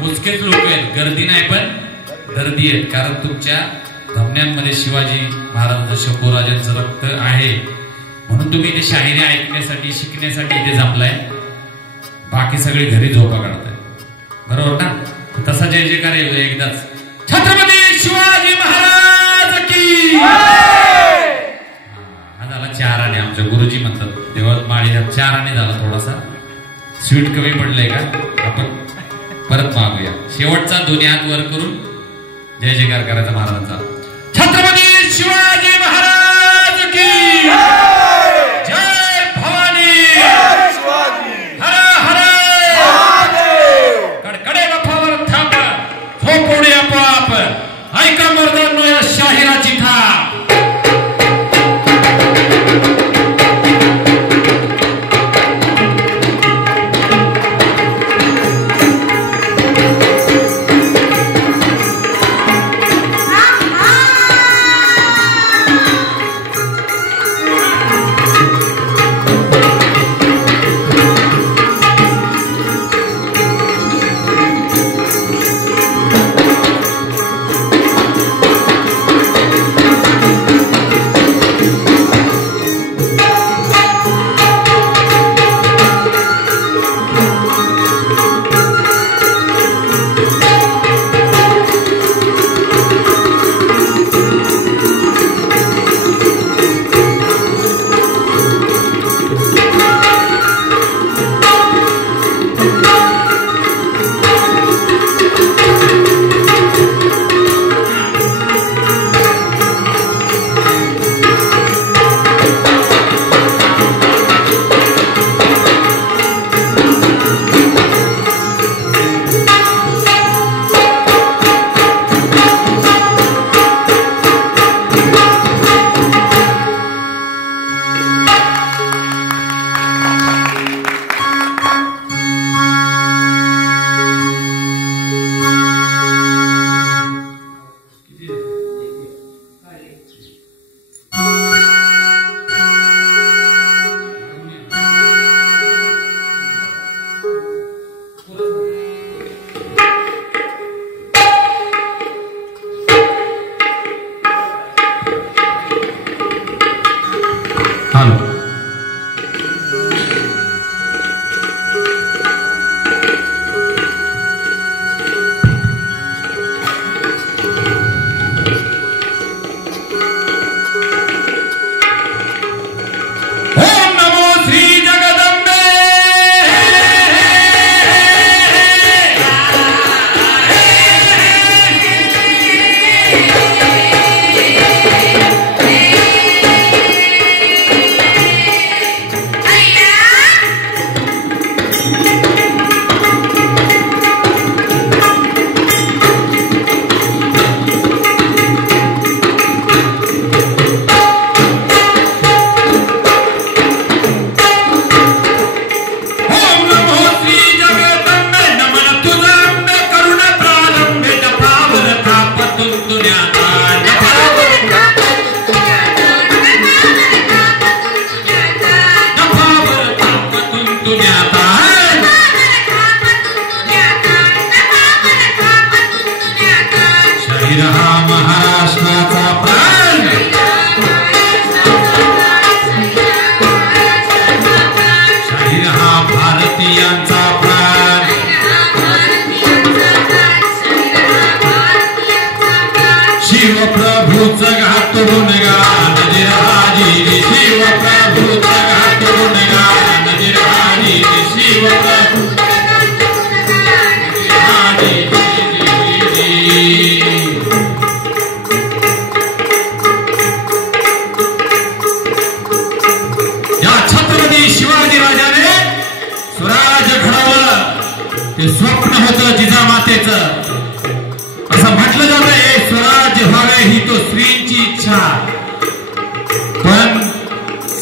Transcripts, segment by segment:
मोजकेच लोक आहेत, गर्दी नाही पण गर्दी आहेत. कारण तुमच्या धमन्यांमध्ये शिवाजी महाराजांचं शंभूराजांचं रक्त आहे, म्हणून तुम्ही इथे शाहिरी ऐकण्यासाठी शिकण्यासाठी इथे जमलाय. बाकी सगळे घरी झोपा काढताय, बरोबर ना? तसा जय जयकार येतो एकदाच. छत्रपती शिवाजी महाराज की. हा झाला 4 आणे. आमच्या गुरुजी म्हणतात देवा माळीला 4 आणे झाला. थोडासा स्वीट कमी पडलंय का? आपण परत मागूया. शेवटचा दोन्ही हात वर करून जय जयकार करायचा महाराजांचा. छत्रपती शिवाजी महाराज की. जय भवानी. हर हर कडकडे लफावर थांब, झोपवणे आपोआप. ऐका मर्दांनो या शाहिराची थाप.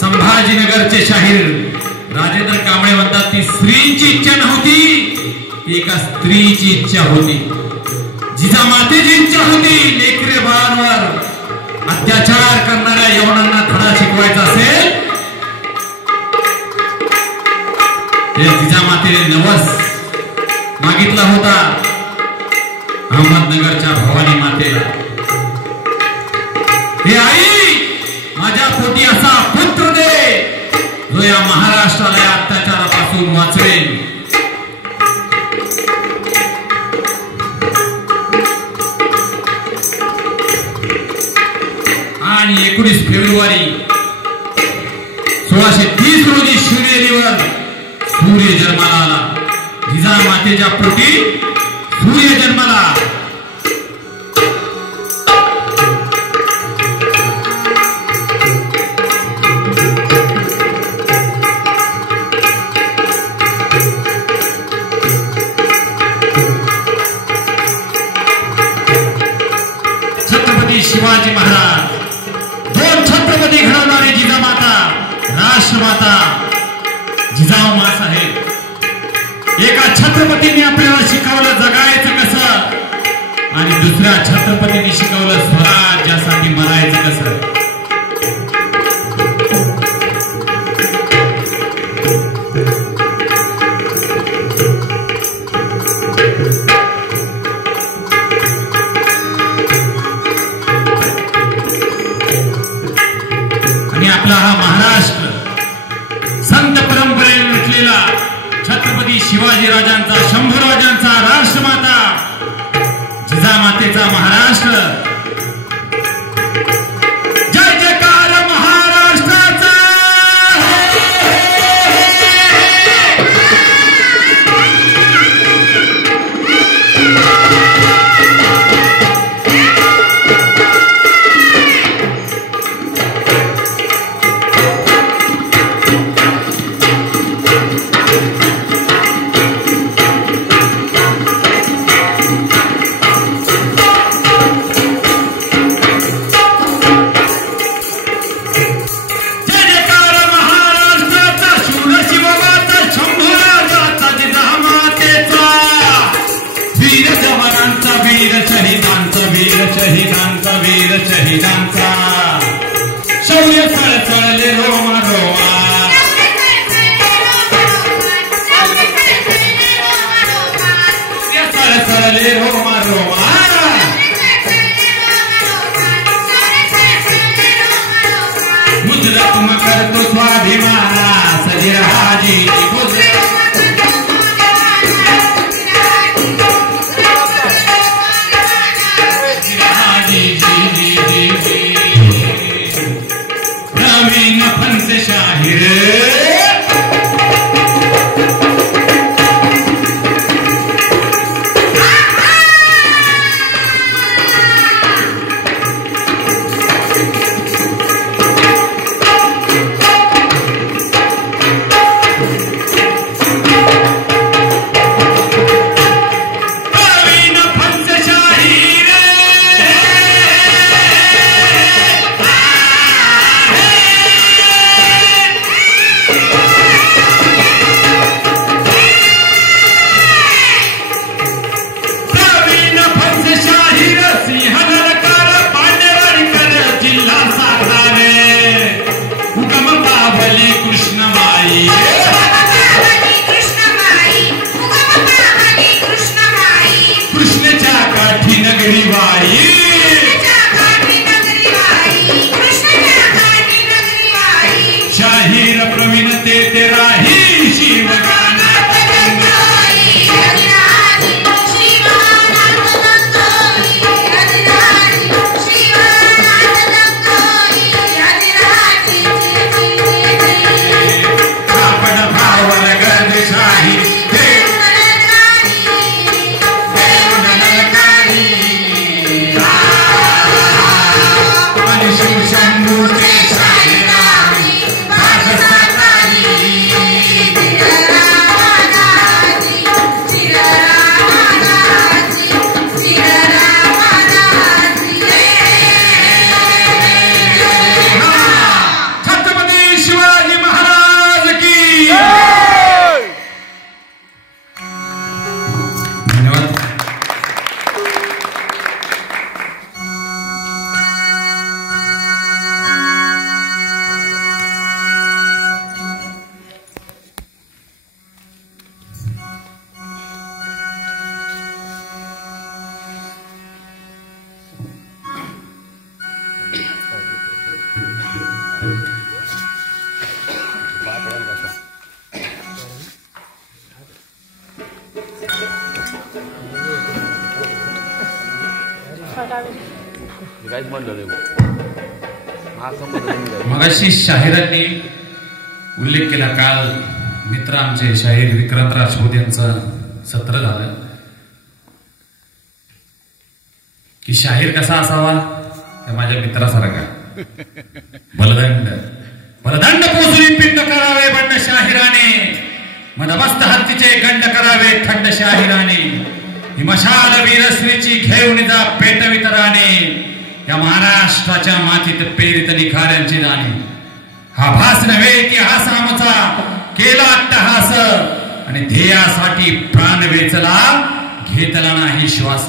संभाजीनगरचे शाहीर राजेंद्र कांबळे म्हणतात ती स्त्रीची इच्छा नव्हती, ती एका स्त्रीची इच्छा होती. जिजामातेची इच्छा होती. लेकरे बाळांवर अत्याचार करणाऱ्या यवनांना धडा शिकवायचा असेल ते जिजामातेने नवस मागितला होता. अहमदनगरच्या भवानी मातेला, हे आई माझ्या पोटी असा पुत्र दे जो या महाराष्ट्राला या अत्याचारापासून वाचवेल. आणि 19 फेब्रुवारी 1630 रोजी शिवनेरीवर सूर्य जन्माला आला. जिजामातेच्या पोटी सूर्य जन्माला. छत्रपती शिवाजी महाराज, 2 छत्रपती घडवणारे जिजामाता, राष्ट्रमाता जिजाऊ माँसाहेब. एका छत्रपतींनी आपल्याला शिकवलं जगायचं कसं आणि दुसऱ्या छत्रपतींनी शिकवलं स्वराज्यासाठी मरायचं कसं. आणि आपला हा महाराष्ट्र संत परंपरेने नटलेला छत्रपती शिवाजी राजांचा, शंभूराजांचा, राष्ट्रमाता जिजामातेचा महाराष्ट्र. जय जयकार महाराष्ट्राचा. मगाशी शाहिरांनी उल्लेख केला, काल मित्र आमचे शाहीर विक्रांत राजपूत यांचं सत्र झालं की शाहीर कसा असावा, त्या माझ्या मित्रासारखा बलदंड बलदंड पोचली पिंड करावे बंड शाहिराने, मदमस्त हत्तीचे गंड करावे थंड शाहिराने, हिमशाल वीरश्रीची घेऊन जा पेट वितराने, या महाराष्ट्राच्या मातीत पेरित निखाऱ्यांची दाणे, हा भास नव्हे की हा सामचा केला अट्टहास, आणि ध्येयासाठी प्राण वेचला घेतला नाही श्वास.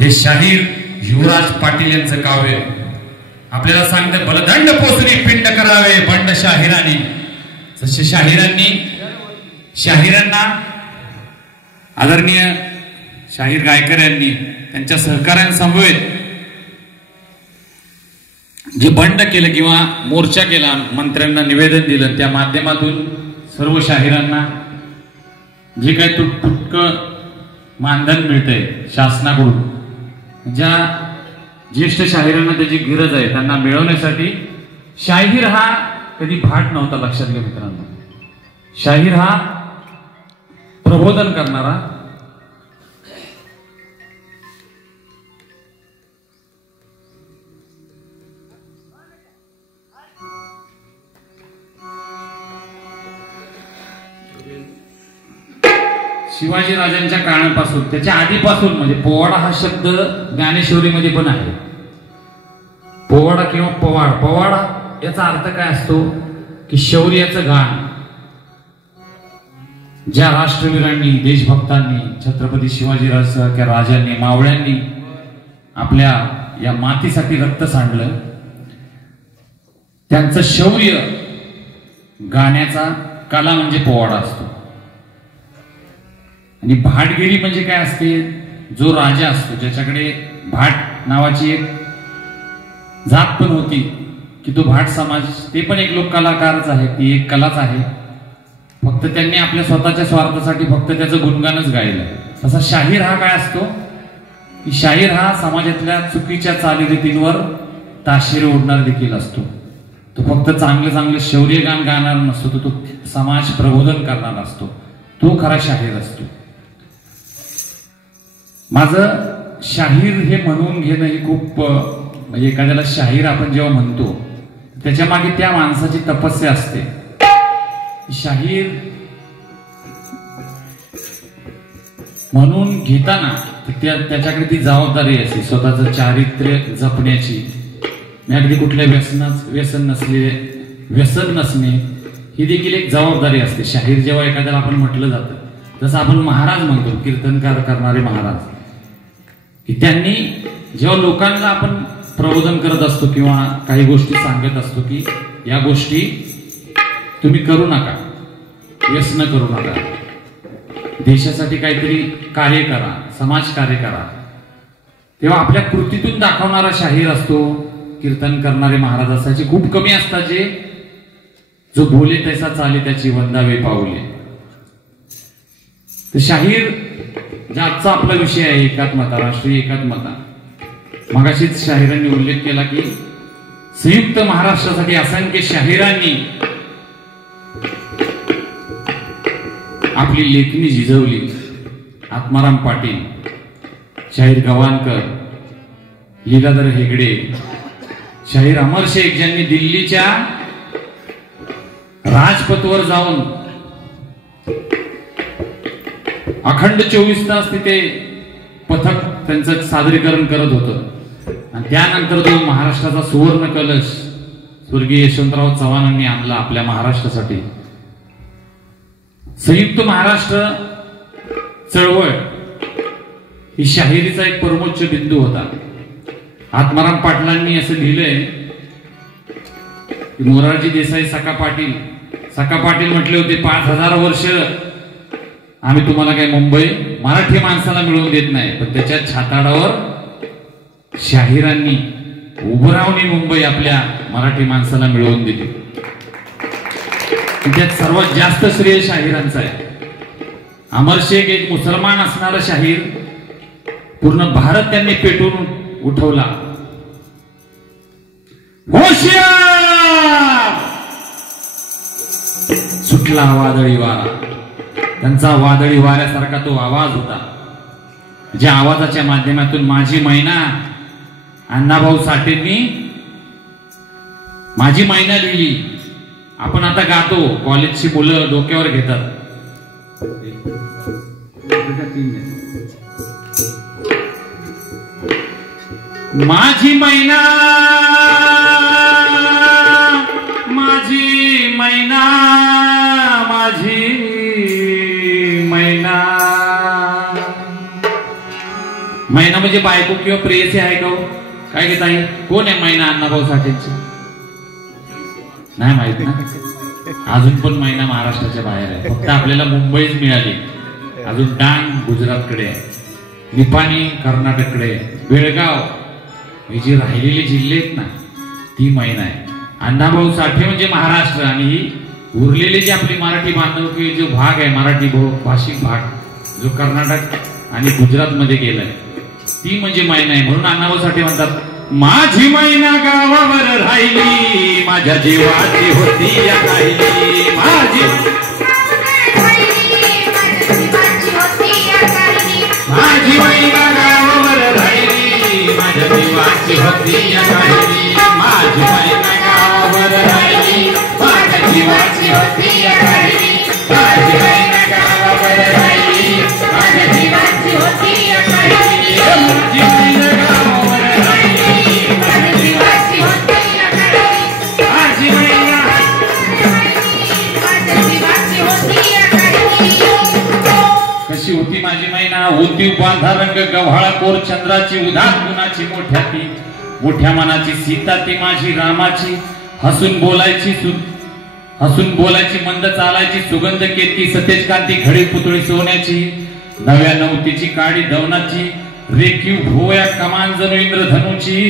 हे शाहीर युवराज पाटील यांचं काव्य आपल्याला सांगतं, बलदंड पोचली पिंड करावे बंड शाहिराने. जसे शाहिरांना आदरणीय शाहीर गायकर यांनी त्यांच्या सहकार्यांसमवेत जे बंड केलं किंवा मोर्चा केला, मंत्र्यांना निवेदन दिलं, त्या माध्यमातून सर्व शाहिरांना जे काही तुटपुटकं मानधन मिळतंय शासनाकडून, ज्या ज्येष्ठ शाहिरांना त्याची गरज आहे त्यांना मिळवण्यासाठी, शाहीर हा कधी भाट नव्हता. लक्षात घ्या मित्रांनो, शाहीर हा प्रबोधन करणारा, शिवाजी राजांच्या काळापासून, त्याच्या आधीपासून, म्हणजे पोवाडा हा शब्द ज्ञानेश्वरीमध्ये पण आहे. पोवाडा किंवा पवाड, पवाडा याचा अर्थ काय असतो की शौर्याचं गाण. ज्या राष्ट्रवीरांनी, देशभक्तांनी, छत्रपती शिवाजीराजांसारख्या राजांनी, मावळ्यांनी आपल्या या मातीसाठी रक्त सांडलं, त्यांचं शौर्य गाण्याचा कला म्हणजे पोवाडा असतो. आणि भाटगिरी म्हणजे काय असते, जो राजा असतो ज्याच्याकडे भाट नावाची एक जात पण होती, की तो भाट समाज, ते पण एक लोक कलाकारच आहे, ती एक कलाच आहे. फक्त त्यांनी आपल्या स्वतःच्या स्वार्थासाठी फक्त त्याचं गुणगानच गायलं. तसा शाहीर हा काय असतो की शाहीर हा समाजातल्या चुकीच्या चालीरीतींवर ताशेरे ओढणार देखील असतो. तो फक्त चांगले चांगले शौर्यगान गाणार नसतो, तो समाज प्रबोधन करणारा असतो, तो खरा शाहीर असतो. माझं शाहीर हे म्हणून घेणं ही खूप, म्हणजे एखाद्याला शाहीर आपण जेव्हा म्हणतो त्याच्या मागे त्या माणसाची तपस्या असते. शाहीर म्हणून घेताना त्याच्याकडे ती जबाबदारी असते स्वतःचं चारित्र्य जपण्याची. अगदी कुठल्या व्यसन नसणे ही देखील एक जबाबदारी असते. शाहीर जेव्हा एखाद्याला आपण म्हटलं जातं, जसं आपण महाराज म्हणतो, कीर्तनकार करणारे महाराज, की त्यांनी जेव्हा लोकांना आपण प्रबोधन करत असतो किंवा काही गोष्टी सांगत असतो की या गोष्टी तुम्ही करू नका, व्यसन करू नका, देशासाठी काहीतरी कार्य करा, समाज कार्य करा, तेव्हा आपल्या कृतीतून दाखवणारा शाहीर असतो. कीर्तन करणारे महाराज असायचे खूप कमी असतात, जे जो बोले तैसा चाले त्याची वंदावे पावले. तर शाहीर, ज्या आजचा आपला विषय आहे एकात्मता, राष्ट्रीय एकात्मता, मगाशीच शाहिरांनी उल्लेख केला की संयुक्त महाराष्ट्रासाठी असंख्य शाहिरांनी आपली लेखणी झिजवली. आत्माराम पाटील, शाहीर गवाणकर, लीलाधर हेगडे, शाहीर अमर शेख, ज्यांनी दिल्लीच्या राजपथवर जाऊन अखंड 24 तास तिथे पथक त्यांचं सादरीकरण करत होतं. आणि त्यानंतर जो महाराष्ट्राचा सुवर्ण कलश स्वर्गीय यशवंतराव चव्हाणांनी आणला आपल्या महाराष्ट्रासाठी. संयुक्त महाराष्ट्र चळवळ ही शाहिरीचा एक परमोच्च बिंदू होता. आत्माराम पाटलांनी असं लिहिलंय की मोरारजी देसाई सखा पाटील म्हटले होते, 5000 वर्ष आम्ही तुम्हाला काही मुंबई मराठी माणसाला मिळवून देत नाही, पण त्याच्या छाताडावर शाहिरांनी उभं राहून मुंबई आपल्या मराठी माणसाला मिळवून दिली. त्यात सर्वात जास्त श्रेय शाहिरांचं आहे. अमर शेख एक मुसलमान असणारा शाहीर, पूर्ण भारत त्यांनी पेटून उठवला. होशियार! सुटला वादळी वारा. त्यांचा वादळी वाऱ्यासारखा तो आवाज होता, ज्या आवाजाच्या माध्यमातून माझी मैना अण्णाभाऊ साठेंनी माझी मैना लिहिली. आपण आता गातो, कॉलेजची मुलं डोक्यावर घेतात. माझी मैना, माझी मैना, माझी मैना. मैना म्हणजे बायको किंवा प्रेयसी आहे का? काय घेत आहे? कोण आहे मैना अण्णाभाऊ साठेंची? नाही माहित ना. अजून पण मैना महाराष्ट्राच्या बाहेर आहे. फक्त आपल्याला मुंबईच मिळाली. अजून डांग गुजरातकडे आहे, निपाणी कर्नाटककडे आहे, बेळगाव ही जी राहिलेली जिल्हे आहेत ना, ती मैना आहे. अण्णाभाऊ साठे म्हणजे महाराष्ट्र, आणि ही उरलेली जी आपली मराठी बांधव जो भाग आहे, मराठी भाषिक भाग जो कर्नाटक आणि गुजरात मध्ये गेलाय, ती म्हणजे मैना आहे. म्हणून अण्णाभाऊ साठे म्हणतात, माझी मैना गावावर राहिली, माझ्या जीवाची होती या राहिली. माझी माझी मैना गावावर राहिली, माझ्या जीवाची होती या राहिली. माझी मैना गावावर राहिली, माझ्या जीवाची होती या राहिली. माझी मैना गावावर राहिली, माझ्या जीवाची होती या राहिली. माझी मैना गावावर राहिली, माझ्या जीवाची होती या राहिली. माझी मैना माझ्या जीवाची होती या राहिली. कशी होती माझी मैना? होती बांधा रंग गव्हाळा कोर चंद्राची, उदात गुणाची मोठ्या ती, मोठ्या मनाची सीता ती माझी रामाची. हसून बोलायची मंद चालायची, सुगंध केतकी सतेज कांती, घडी पुतळी सोन्याची, नव्या नवतीची काडी दवनाची, रेखीव भोया कमान जणू इंद्रधनुची,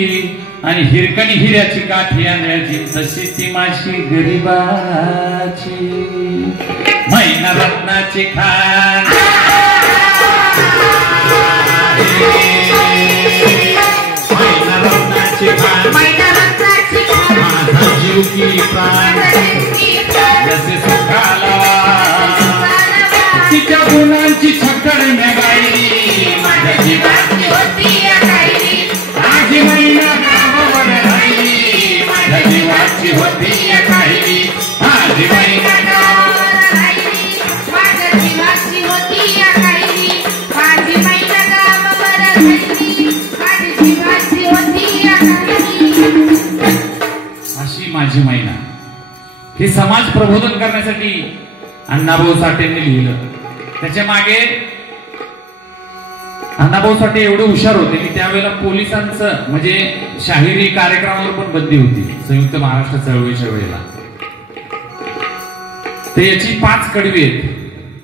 आणि हिरकणी हिऱ्याची काठी आंधळ्याची. तशी ती माझी गरीबाची मैना रत्नाची खान. मैना रत्नाची खान, माझा जीव की प्राण, जसे सुखाला तिच्या गुणांची छकड गायली. माझ्या जीवाची होती या राहिली, माझी मैना गावावर राहिली, माझ्या जीवाची होती या राहिली. माझी मैना गावावर राहिली, माझ्या जीवाची होती या राहिली. माझी मैना गावावर राहिली, माझी जीवाची होती या राहिली. अशी माझी मैना. हे समाज प्रबोधन करण्यासाठी अण्णाभाऊ साठेंनी लिहिलं. त्याच्या मागे अण्णाभाऊ साठे एवढे हुशार होते की त्यावेळेला पोलिसांचं म्हणजे शाहिरी कार्यक्रमावर पण बंदी होती संयुक्त महाराष्ट्र चळवळीच्या वेळेला. ते याची 5 कडवी आहेत.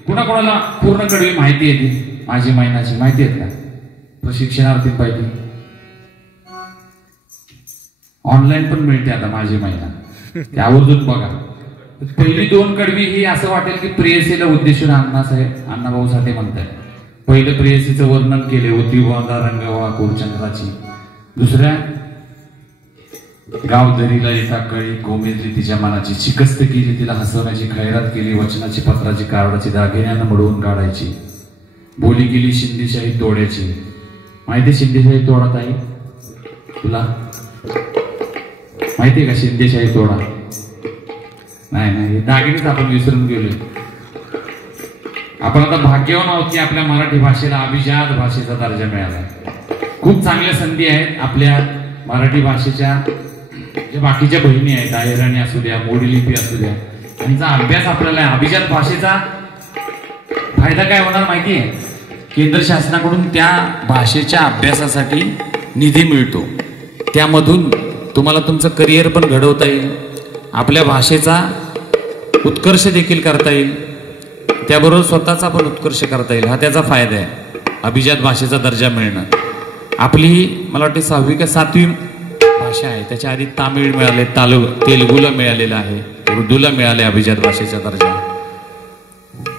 कुणाकुणाला पूर्ण कडवी माहिती आहे? माझी मैनाची माहिती आहेत का? प्रशिक्षणार्थी पाहिजे, ऑनलाईन पण मिळते आता माझी मैना, त्यावरून बघा. पहिली 2 कडवी ही असं वाटेल की प्रेयसीला उद्देशून अण्णाभाऊ साठे म्हणतात. पहिलं प्रेयसीचं वर्णन केले, होती बांधा रंगवा कोरचंद्राची. दुसऱ्या, गाव दरीला येता कळी कोमेजली तिच्या मनाची, शिकस्त केली तिला हसवण्याची, खैरात केली वचनाची, पत्राची कार्डाची, दागिन्यानं मडवून काढायची. बोली केली शिंदेशाही तोड्याची. माहिती शिंदेशाही तोडा ताई? तुला माहितीये का शिंदेशाही तोडा? नाही, दागिनेच आपण विसरून गेलोय. आपण आता भाग्यवान आहोत की आपल्या मराठी भाषेला अभिजात भाषेचा दर्जा मिळाला. खूप चांगल्या संधी आहेत आपल्या मराठी भाषेच्या. जे बाकीच्या बहिणी आहेत, अहिराणी असू द्या, मोडी लिपी असू द्या, त्यांचा अभ्यास आपल्याला अभिजात भाषेचा फायदा काय होणार माहितीये? केंद्र शासनाकडून त्या भाषेच्या अभ्यासासाठी निधी मिळतो. त्यामधून तुम्हाला तुमचं करिअर पण घडवता येईल, आपल्या भाषेचा उत्कर्ष देखील करता येईल, त्याबरोबर स्वतःचा पण उत्कर्ष करता येईल. हा त्याचा फायदा आहे अभिजात भाषेचा दर्जा मिळणं. आपली मला वाटते 6वी का 7वी भाषा आहे. त्याच्या आधी तामिळ मिळाले, तेलुगूला मिळालेला आहे, उर्दूला मिळाले अभिजात भाषेचा दर्जा.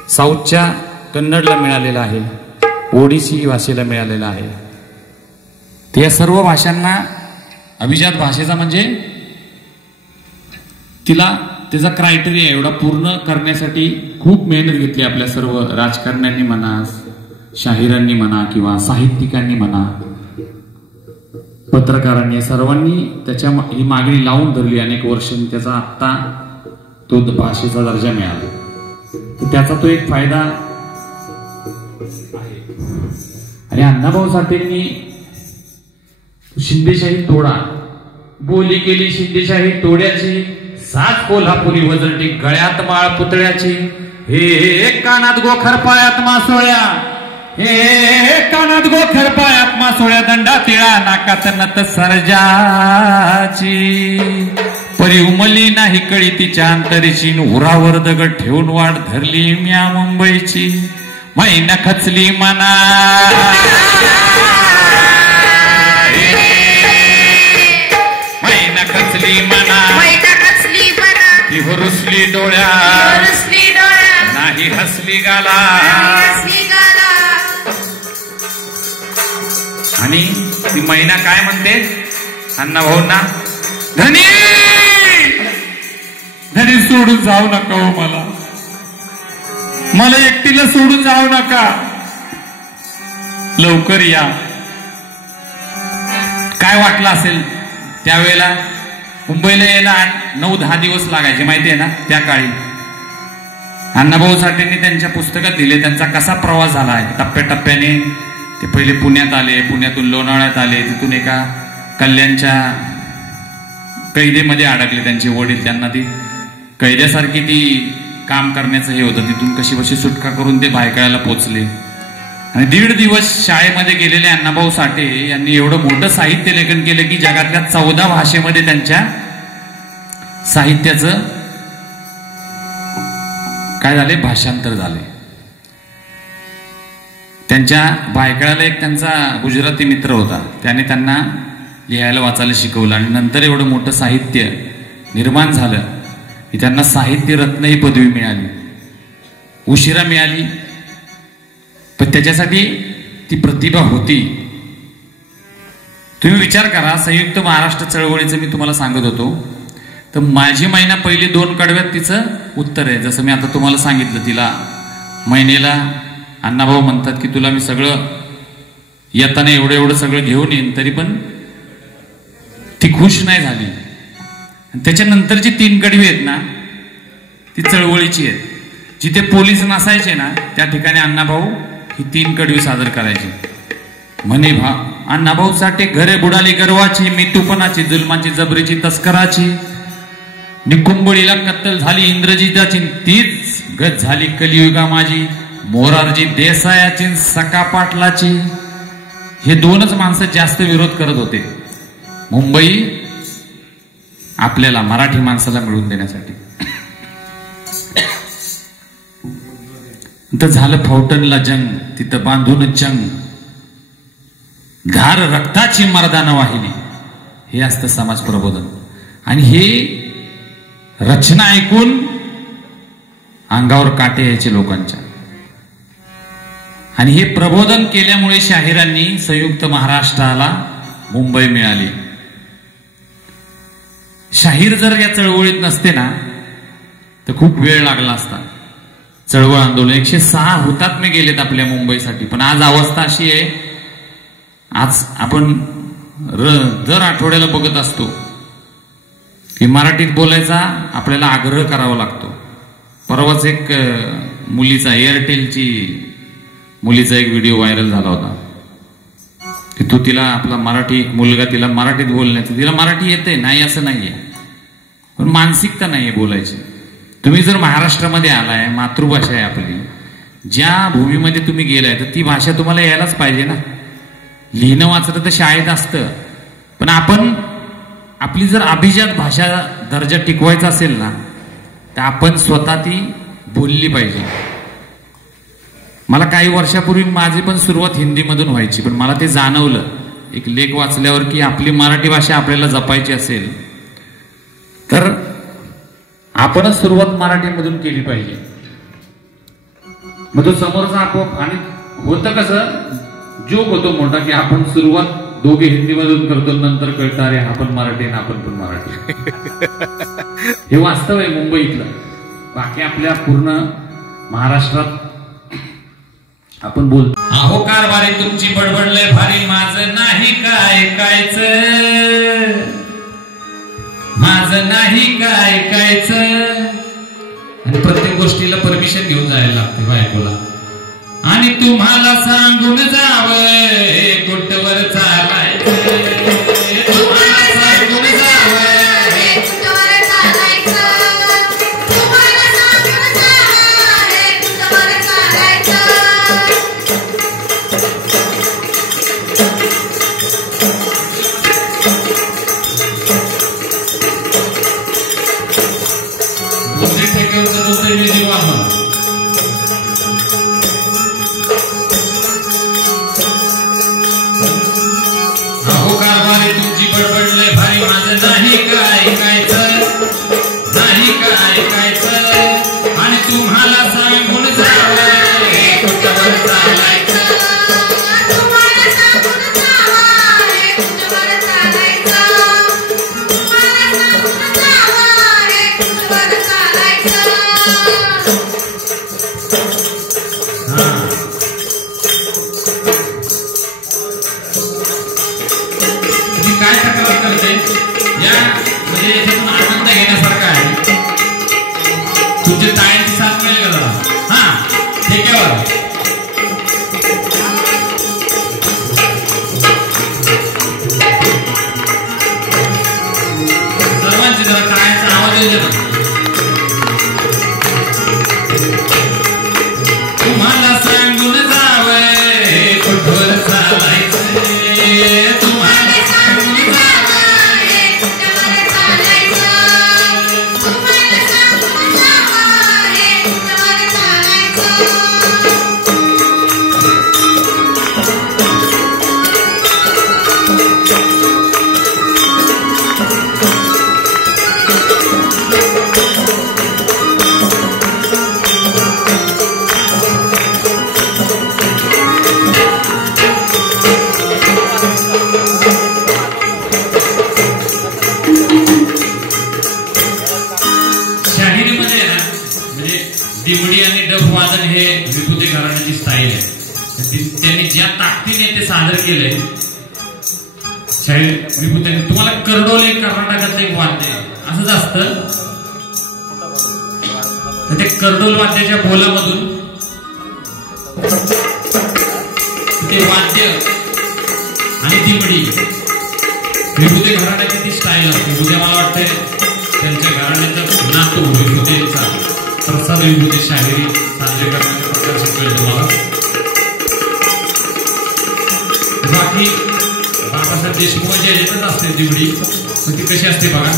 साऊथच्या कन्नडला मिळालेला आहे, ओडिसी भाषेला मिळालेला आहे. तर या सर्व भाषांना अभिजात भाषेचा म्हणजे तिला त्याचा क्रायटेरिया एवढा पूर्ण करण्यासाठी खूप मेहनत घेतली आपल्या सर्व राजकारण्यांनी म्हणा, शाहिरांनी म्हणा किंवा साहित्यिकांनी म्हणा, पत्रकारांनी, सर्वांनी त्याच्या ही मागणी लावून धरली अनेक वर्ष. त्याचा आत्ता तो भाषेचा दर्जा मिळाला. त्याचा तो एक फायदा आहे. आणि अण्णाभाऊ साठेंनी शिंदेशाही तोडा बोली केली, शिंदेशाही तोड्याची, सात कोल्हापुरी वजरटी गळ्यात माळ पुतळ्याची, हे कानात गोखर पायात मासोळ्या, हे कानात गोखर पायात मासोळ्या, दंडा तिळा नाकात नत सर्जाची, परी उमली नाही कळी तिच्या अंतरीची, उरावर दगड ठेवून वाट धरली म्या मुंबईची, मैना खचली मना, मैना खचली मना, ती हुरुसली डोळ्या, नाही हसली गाला. आणि ती मैना काय म्हणते अण्णाभाऊंना, धनी धनी सोडून जाऊ नका हो, मला एकटीला सोडून जाऊ नका, लवकर या. काय वाटलं असेल त्यावेळेला, मुंबईला यायला 9-10 दिवस लागायचे माहितीये ना त्या काळी. अण्णाभाऊ साठेंनी त्यांच्या पुस्तकात दिले त्यांचा कसा प्रवास झाला आहे टप्प्याटप्प्याने. ते पहिले पुण्यात आले, पुण्यातून लोणावळ्यात आले, तिथून एका कल्याणच्या कैदेमध्ये अडकले त्यांचे वडील. त्यांना ती कैद्यासारखी ती काम करण्याचं हे होतं. तिथून कशी कशी सुटका करून ते भायखळ्याला पोचले. आणि 1.5 दिवस शाळेमध्ये गेलेले अण्णाभाऊ साठे यांनी एवढं मोठं साहित्य लेखन केलं की जगातल्या 14 भाषेमध्ये त्यांच्या साहित्याचं काय झाले, भाषांतर झाले. त्यांच्या भायखळ्याला एक त्यांचा गुजराती मित्र होता, त्याने त्यांना लिहायला वाचायला शिकवलं. आणि नंतर एवढं मोठं साहित्य निर्माण झालं की त्यांना साहित्य रत्न ही पदवी मिळाली. उशिरा मिळाली, पण त्याच्यासाठी ती प्रतिभा होती. तुम्ही विचार करा, संयुक्त महाराष्ट्र चळवळीचं मी तुम्हाला सांगत होतो, तर माझी मैना पहिली 2 कडव्यात तिचं उत्तर आहे. जसं मी आता तुम्हाला सांगितलं, तिला मैनेला अण्णाभाऊ म्हणतात की तुला मी सगळं येताना एवढं सगळं घेऊन येईन, तरी पण ती खुश नाही झाली. त्याच्यानंतरची 3 कडवी आहेत ना, ती चळवळीची आहेत. जिथे पोलीस नसायचे ना त्या ठिकाणी अण्णाभाऊ ही 3 कडवी सादर करायची. म्हणे अण्णाभाऊ साठे घरे बुडाली गर्वाची, मिठूपणाची, जुलमाची, जबरीची, तस्कराची, निकुंबळीला कत्तल झाली इंद्रजिताची, तीच गत झाली कलियुगा माझी, मोरारजी देसायाची, सका पाटलाची. हे 2च माणसं जास्त विरोध करत होते मुंबई आपल्याला मराठी माणसाला मिळवून देण्यासाठी. तर झालं फौटनला जंग, तिथं बांधून चंग, धार रक्ताची मर्दाना वाहिली. हे असतं समाज प्रबोधन. आणि हे रचना ऐकून अंगावर काटे यायचे लोकांच्या. आणि हे प्रबोधन केल्यामुळे शाहिरांनी संयुक्त महाराष्ट्राला मुंबई मिळाली. शाहीर जर या चळवळीत नसते ना तर खूप वेळ लागला असता. चळवळ आंदोलन 106 हुतात्मे गेलेत आपल्या मुंबईसाठी. पण आज अवस्था अशी आहे, आज आपण दर आठवड्याला बघत असतो की मराठीत बोलायचा आपल्याला आग्रह करावा लागतो. परवाच एक मुलीचा, एअरटेलची मुलीचा एक व्हिडिओ व्हायरल झाला होता की तो तिला आपला मराठी मुलगा तिला मराठीत बोलण्याचं, तिला मराठी येते नाही असं नाहीये, पण मानसिकता नाहीये बोलायची. तुम्ही जर महाराष्ट्रामध्ये आलाय, मातृभाषा आहे आपली, ज्या भूमीमध्ये तुम्ही गेलाय तर ती भाषा तुम्हाला यायलाच पाहिजे ना. लिहिणं वाचलं तर शाळेत असतं, पण आपण आपली जर अभिजात भाषा दर्जा टिकवायचा असेल ना तर आपण स्वतः ती बोलली पाहिजे. मला काही वर्षापूर्वी माझी पण सुरुवात हिंदीमधून व्हायची, पण मला ते जाणवलं एक लेख वाचल्यावर की आपली मराठी भाषा आपल्याला जपायची असेल तर आपणच सुरुवात मराठीमधून केली पाहिजे. मग तो समोरचा आपोआप. आणि होतं कसं, जोक होतो मोठा की आपण सुरुवात दोघे हिंदीमधून करतो, नंतर कळतं अरे हा पण मराठी आणि आपण पण मराठी. हे वास्तव आहे मुंबईतलं. बाकी आपल्या पूर्ण महाराष्ट्रात आपण बोलतो. अहो कारभारी तुमची बडबडलंय भारी, माझं नाही काय ऐकायचं, माझं नाही काय ऐकायचं. आणि प्रत्येक गोष्टीला परमिशन घेऊन जायला लागते बायकोला. आणि तुम्हाला सांगून जावं कुठवर चालायचं, तुम्हाला सांगून जावं कुठवर चालायचं, तुम्हाला सांगून जावं कुठवर चालायचं. दुसरी ठेकेवरचं दुसरे जीव आपण तुमची बडबडलंय भारी, माझं नाही काय ऐकायचं, नाही काय ऐकायचं. आणि तुम्हाला सांगून जावं कुठवर चालायचं, तुम्हाला सांगून जावं कुठवर चालायचं, तुम्हाला सांगून जावं कुठवर चालायचं. काय तक्रार करते या म्हणजे याच्यातून आनंद घेण्यासारखा आहे. तुमची टाळ्यांची साथ मिळेल का जरा? हा ठेक्यावर सर्वांची जरा टाळ्यांचा आवाज येऊ दे. तुम्हाला सांगून जावं कुठवर चालायचं, तुम्हाला दिमडी आणि डफ वादन हे विभूती घराण्याची स्टाईल आहे. त्यांनी ज्या ताकदीने ते सादर केलंय शाहीर विभूतीने. तुम्हाला करडोले कर्नाटकातलं एक वाद्य असंच असतं. तर ते करडोल वाद्याच्या बोलामधून ते वाद्य आणि दिमडी विभूती घराण्याची ती स्टाईल असते. उद्या मला वाटतंय त्यांच्या घराण्याचा नातू विभूतीचा प्रसाद विभूती शाहिरी साजरे करण्याचे प्रकार शिकवेल तुम्हाला. बाकी बाबासाहेब देशमुखांच्या याच्यातच असते दिवडी, पण ती कशी असते बघा.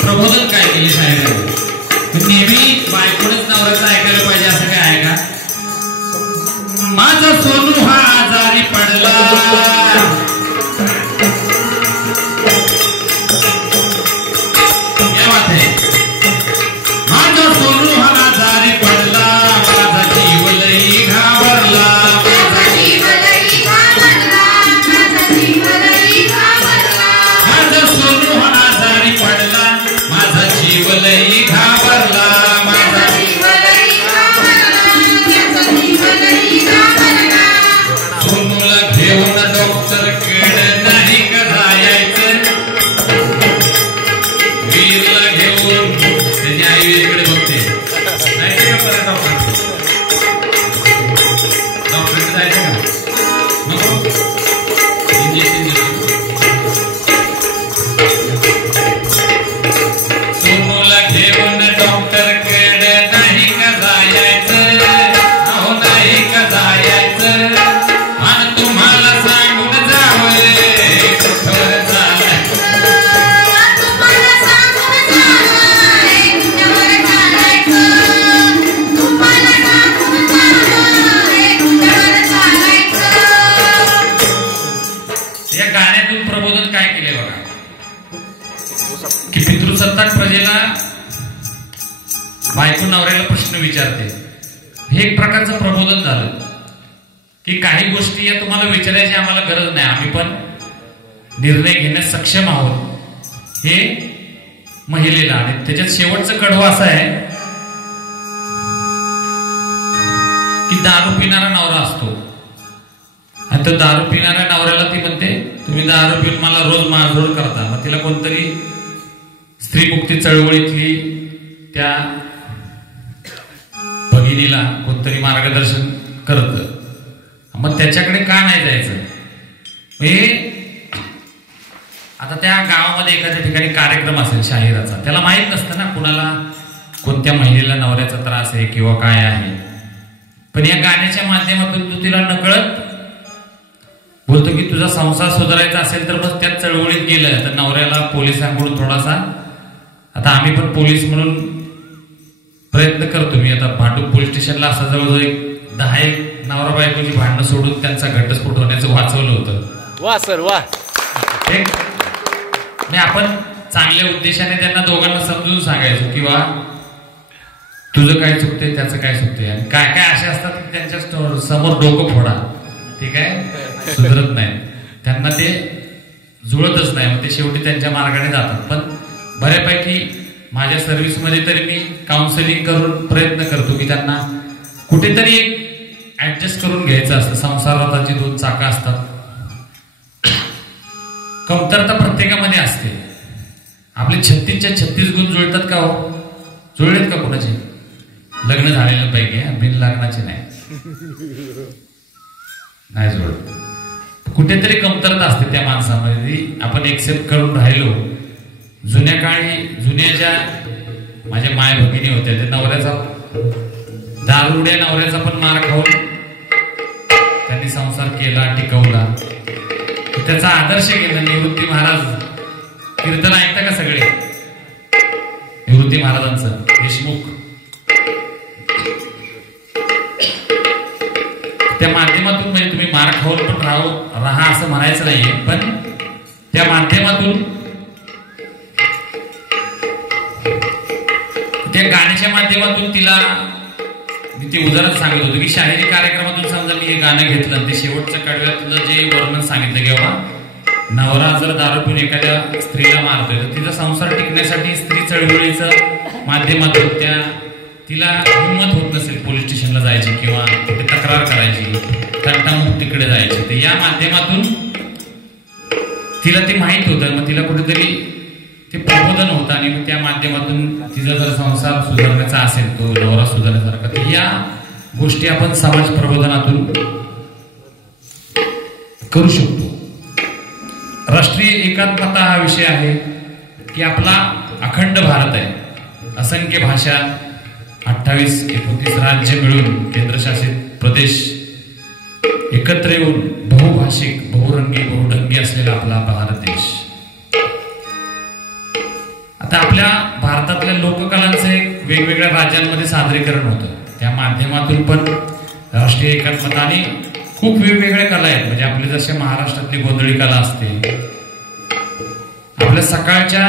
प्रबोधन काय केले शाहिरांनी. नेहमी बायकोनच नवऱ्याचं ऐकायला पाहिजे असं काय आहे का? माझा सोनू हा आजारी पडला, क्या बात है. माझा सोनू हा आजारी पडला, माझा जीव लई घाबरला, माझा जीव लई घाबरला, माझा जीव लई घाबरला. माझा सोनू हा आजारी पडला, माझा जीव लई घाबरला, माझा बायको नवऱ्याला प्रश्न विचारते, हे एक प्रकारचं प्रबोधन झालं की काही गोष्टी या तुम्हाला विचारायची आम्हाला गरज नाही, आम्ही पण निर्णय घेण्यास सक्षम आहोत हे महिलेला. आणि त्याच्यात शेवटचं कडवं असं आहे की दारू पिणारा नवरा असतो आणि तो दारू पिणाऱ्या नवऱ्याला ती म्हणते, तुम्ही दारू पिऊन मला रोज मारझोड करता. मग तिला कोणतरी स्त्रीमुक्ती चळवळीतली त्या भगिनीला कोणतरी मार्गदर्शन करत, मग त्याच्याकडे का नाही जायचं. हे आता त्या गावामध्ये एखाद्या ठिकाणी कार्यक्रम असेल शाहिराचा, त्याला माहित नसतं ना कुणाला कोणत्या महिलेला नवऱ्याचा त्रास आहे किंवा काय आहे, पण या गाण्याच्या माध्यमातून तू तिला नकळत बोलतो की तुझा संसार सुधारायचा असेल तर बस त्यात चळवळीत गेलं तर नवऱ्याला पोलिसांकडून थोडासा, आता आम्ही पण पोलीस म्हणून प्रयत्न करतो. मी आता भांडूप पोलीस स्टेशनला असं जवळजवळ 10 नवरा बायकोची भांडणं सोडून त्यांचा घटस्फोट होण्याचं वाचवलं होतं. वा सर वा. मी आपण चांगल्या उद्देशाने त्यांना दोघांना समजून सांगायचो किंवा तुझं काय चुकतंय त्याचं काय चुकतंय, आणि काय काय असे असतात की त्यांच्या समोर डोकं फोडा, ठीक आहे, सुधरत नाही, त्यांना ते जुळतच नाही, मग ते शेवटी त्यांच्या मार्गाने जातात. पण बऱ्यापैकी माझ्या सर्व्हिसमध्ये तरी मी काउन्सिलिंग करून प्रयत्न करतो की त्यांना कुठेतरी एक ऍडजस्ट करून घ्यायचं असतं. संसाराची 2 चाकं असतात, कमतरता प्रत्येकामध्ये असते. आपले 36च्या 36 गुण जुळतात का हो? जुळलेत का कोणाचे? लग्न झालेल्या पैकी, बिन लग्नाचे नाही जुळत. कुठेतरी कमतरता असते त्या माणसामध्ये, आपण एक्सेप्ट करून राहिलो. जुन्या काळी जुन्या ज्या माझ्या माय भगिनी होत्या त्या नवऱ्याचा दारुड्या नवऱ्याचा पण मार खाऊन त्यांनी संसार केला, टिकवला, त्याचा आदर्श घेतला. निवृत्ती महाराज कीर्तन ऐकता का सगळे? निवृत्ती महाराजांचं देशमुख, त्या माध्यमातून म्हणजे तुम्ही मार खाऊन पण राहा असं म्हणायचं नाहीये, पण त्या माध्यमातून त्या गाण्याच्या माध्यमातून तिला मी ते उदाहरण सांगत होतो की शाहिरी कार्यक्रमातून समजा मी हे गाणं घेतलं, ते शेवटच्या कडव्यातलं जे वर्णन सांगितलं की बाबा नवरा जर दारू पिऊन एखाद्या स्त्रीला मारतोय तर तिचा संसार टिकण्यासाठी स्त्री चळवळीचं माध्यमातून तिला हिंमत होत नसेल पोलीस स्टेशनला जायची किंवा कुठे तक्रार करायची, तंटामुक्तीकडे जायची, तर या माध्यमातून तिला ते माहित होतं, मग तिला कुठेतरी ते प्रबोधन होतं आणि मग त्या माध्यमातून तिचा जर संसार सुधारण्याचा असेल, तो नवरा सुधारण्यासारखा, तर या गोष्टी आपण समाज प्रबोधनातून करू शकतो. राष्ट्रीय एकात्मता हा विषय आहे की आपला अखंड भारत आहे, असंख्य भाषा, 28-29 राज्य मिळून केंद्रशासित प्रदेश एकत्र येऊन बहुभाषिक, बहुरंगी, बहुढंगी असलेला आपला भारत देश. आता आपल्या भारतातल्या लोककलांचं एक वेगवेगळ्या राज्यांमध्ये सादरीकरण होतं, त्या माध्यमातून पण राष्ट्रीय एकात्मता आणि खूप वेगवेगळ्या कला आहेत. म्हणजे आपली जसे महाराष्ट्रातली गोंधळी कला असते, आपल्या सकाळच्या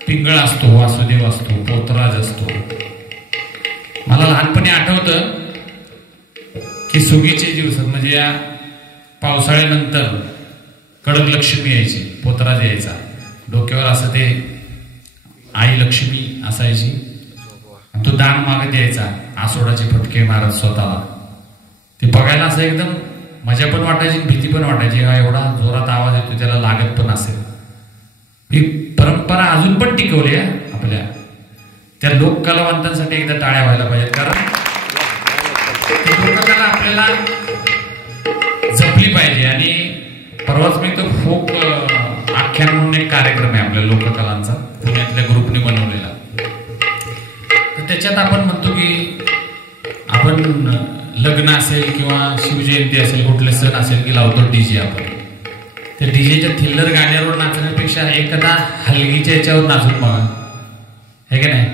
पिंगळ असतो, वासुदेव असतो, पोतराज असतो. मला लहानपणी आठवतं की सुगीचे दिवस म्हणजे या पावसाळ्यानंतर कडक लक्ष्मी यायची, पोतराज यायचा, डोक्यावर असं ते आई लक्ष्मी असायची, तो दान मागत यायचा, आसोडाचे फटके मारत स्वतःला. ते बघायला असं एकदम मजा पण वाटायची, भीती पण वाटायची, हा एवढा जोरात आवाज येतो, त्याला लागत पण असेल. ही परंपरा अजून पण टिकवली आहे आपल्या. त्या लोककलावंतांसाठी एकदा टाळ्या व्हायला पाहिजेत, कारण लोककला आपल्याला जपली पाहिजे. आणि परवाच मी तो फोक आख्यान म्हणून एक कार्यक्रम आहे आपल्या लोककलांचा, पुण्यातल्या ग्रुपने बनवलेला. तर त्याच्यात आपण म्हणतो की आपण लग्न असेल किंवा शिवजयंती असेल, कुठले सण असेल की लावतो डीजे. आपण त्या डीजेच्या थिल्लर गाण्यावर नाचण्यापेक्षा एखादा हलगीच्या याच्यावर नाचून बघा, हे की नाही,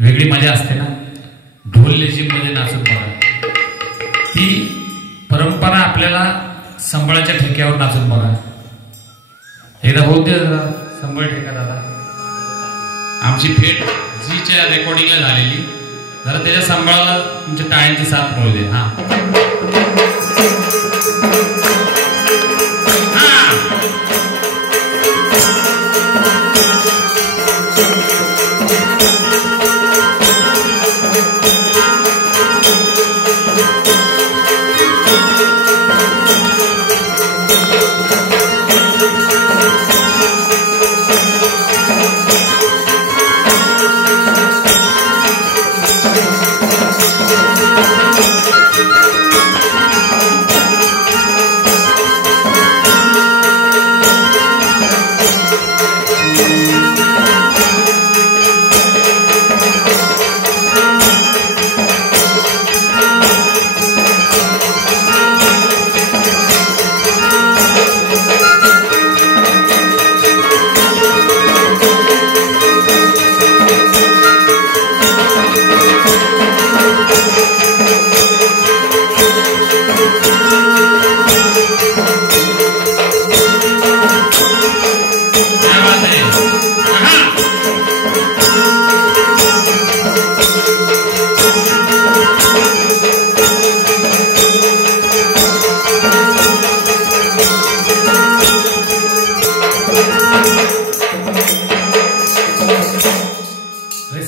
वेगळी मजा असते ना. ढोल लेझिम मध्ये नाचून बघा, ती परंपरा आपल्याला संबळाच्या ठेक्यावर नाचून बघा. एकदा होते संबळ ठेका दादा, आमची फेट झीच्या रेकॉर्डिंगला झालेली, जरा त्याच्या सांभाळाला तुमच्या टाळ्यांची साथ मिळू दे. हा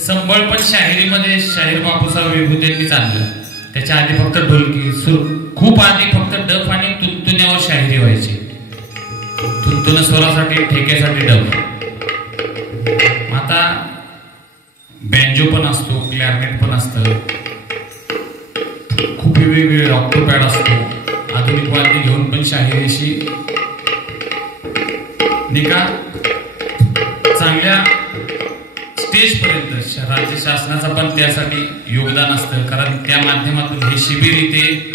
संबळ पण शाहिरीमध्ये शाहीर बापूसाहेब विभूतींनीच आणलं. त्याच्या आधी फक्त ढोलकी सूर, खूप आधी फक्त डफ आणि तुंतुण्यावर शाहिरी व्हायची. तुंतुन स्वरासाठी, ठेक्यासाठी डफ. आता बँजो पण असतो, क्लॅरनेट पण असतं, खूप वेगवेगळे ऑक्टोपॅड असतो. आधुनिक वाद्य घेऊन पण शाहिरीशी नाही का चांगल्या स्टेज पर्यंत राज्य शासनाचा पण त्यासाठी योगदान असतं. कारण त्या माध्यमातून हे शिबिर इथे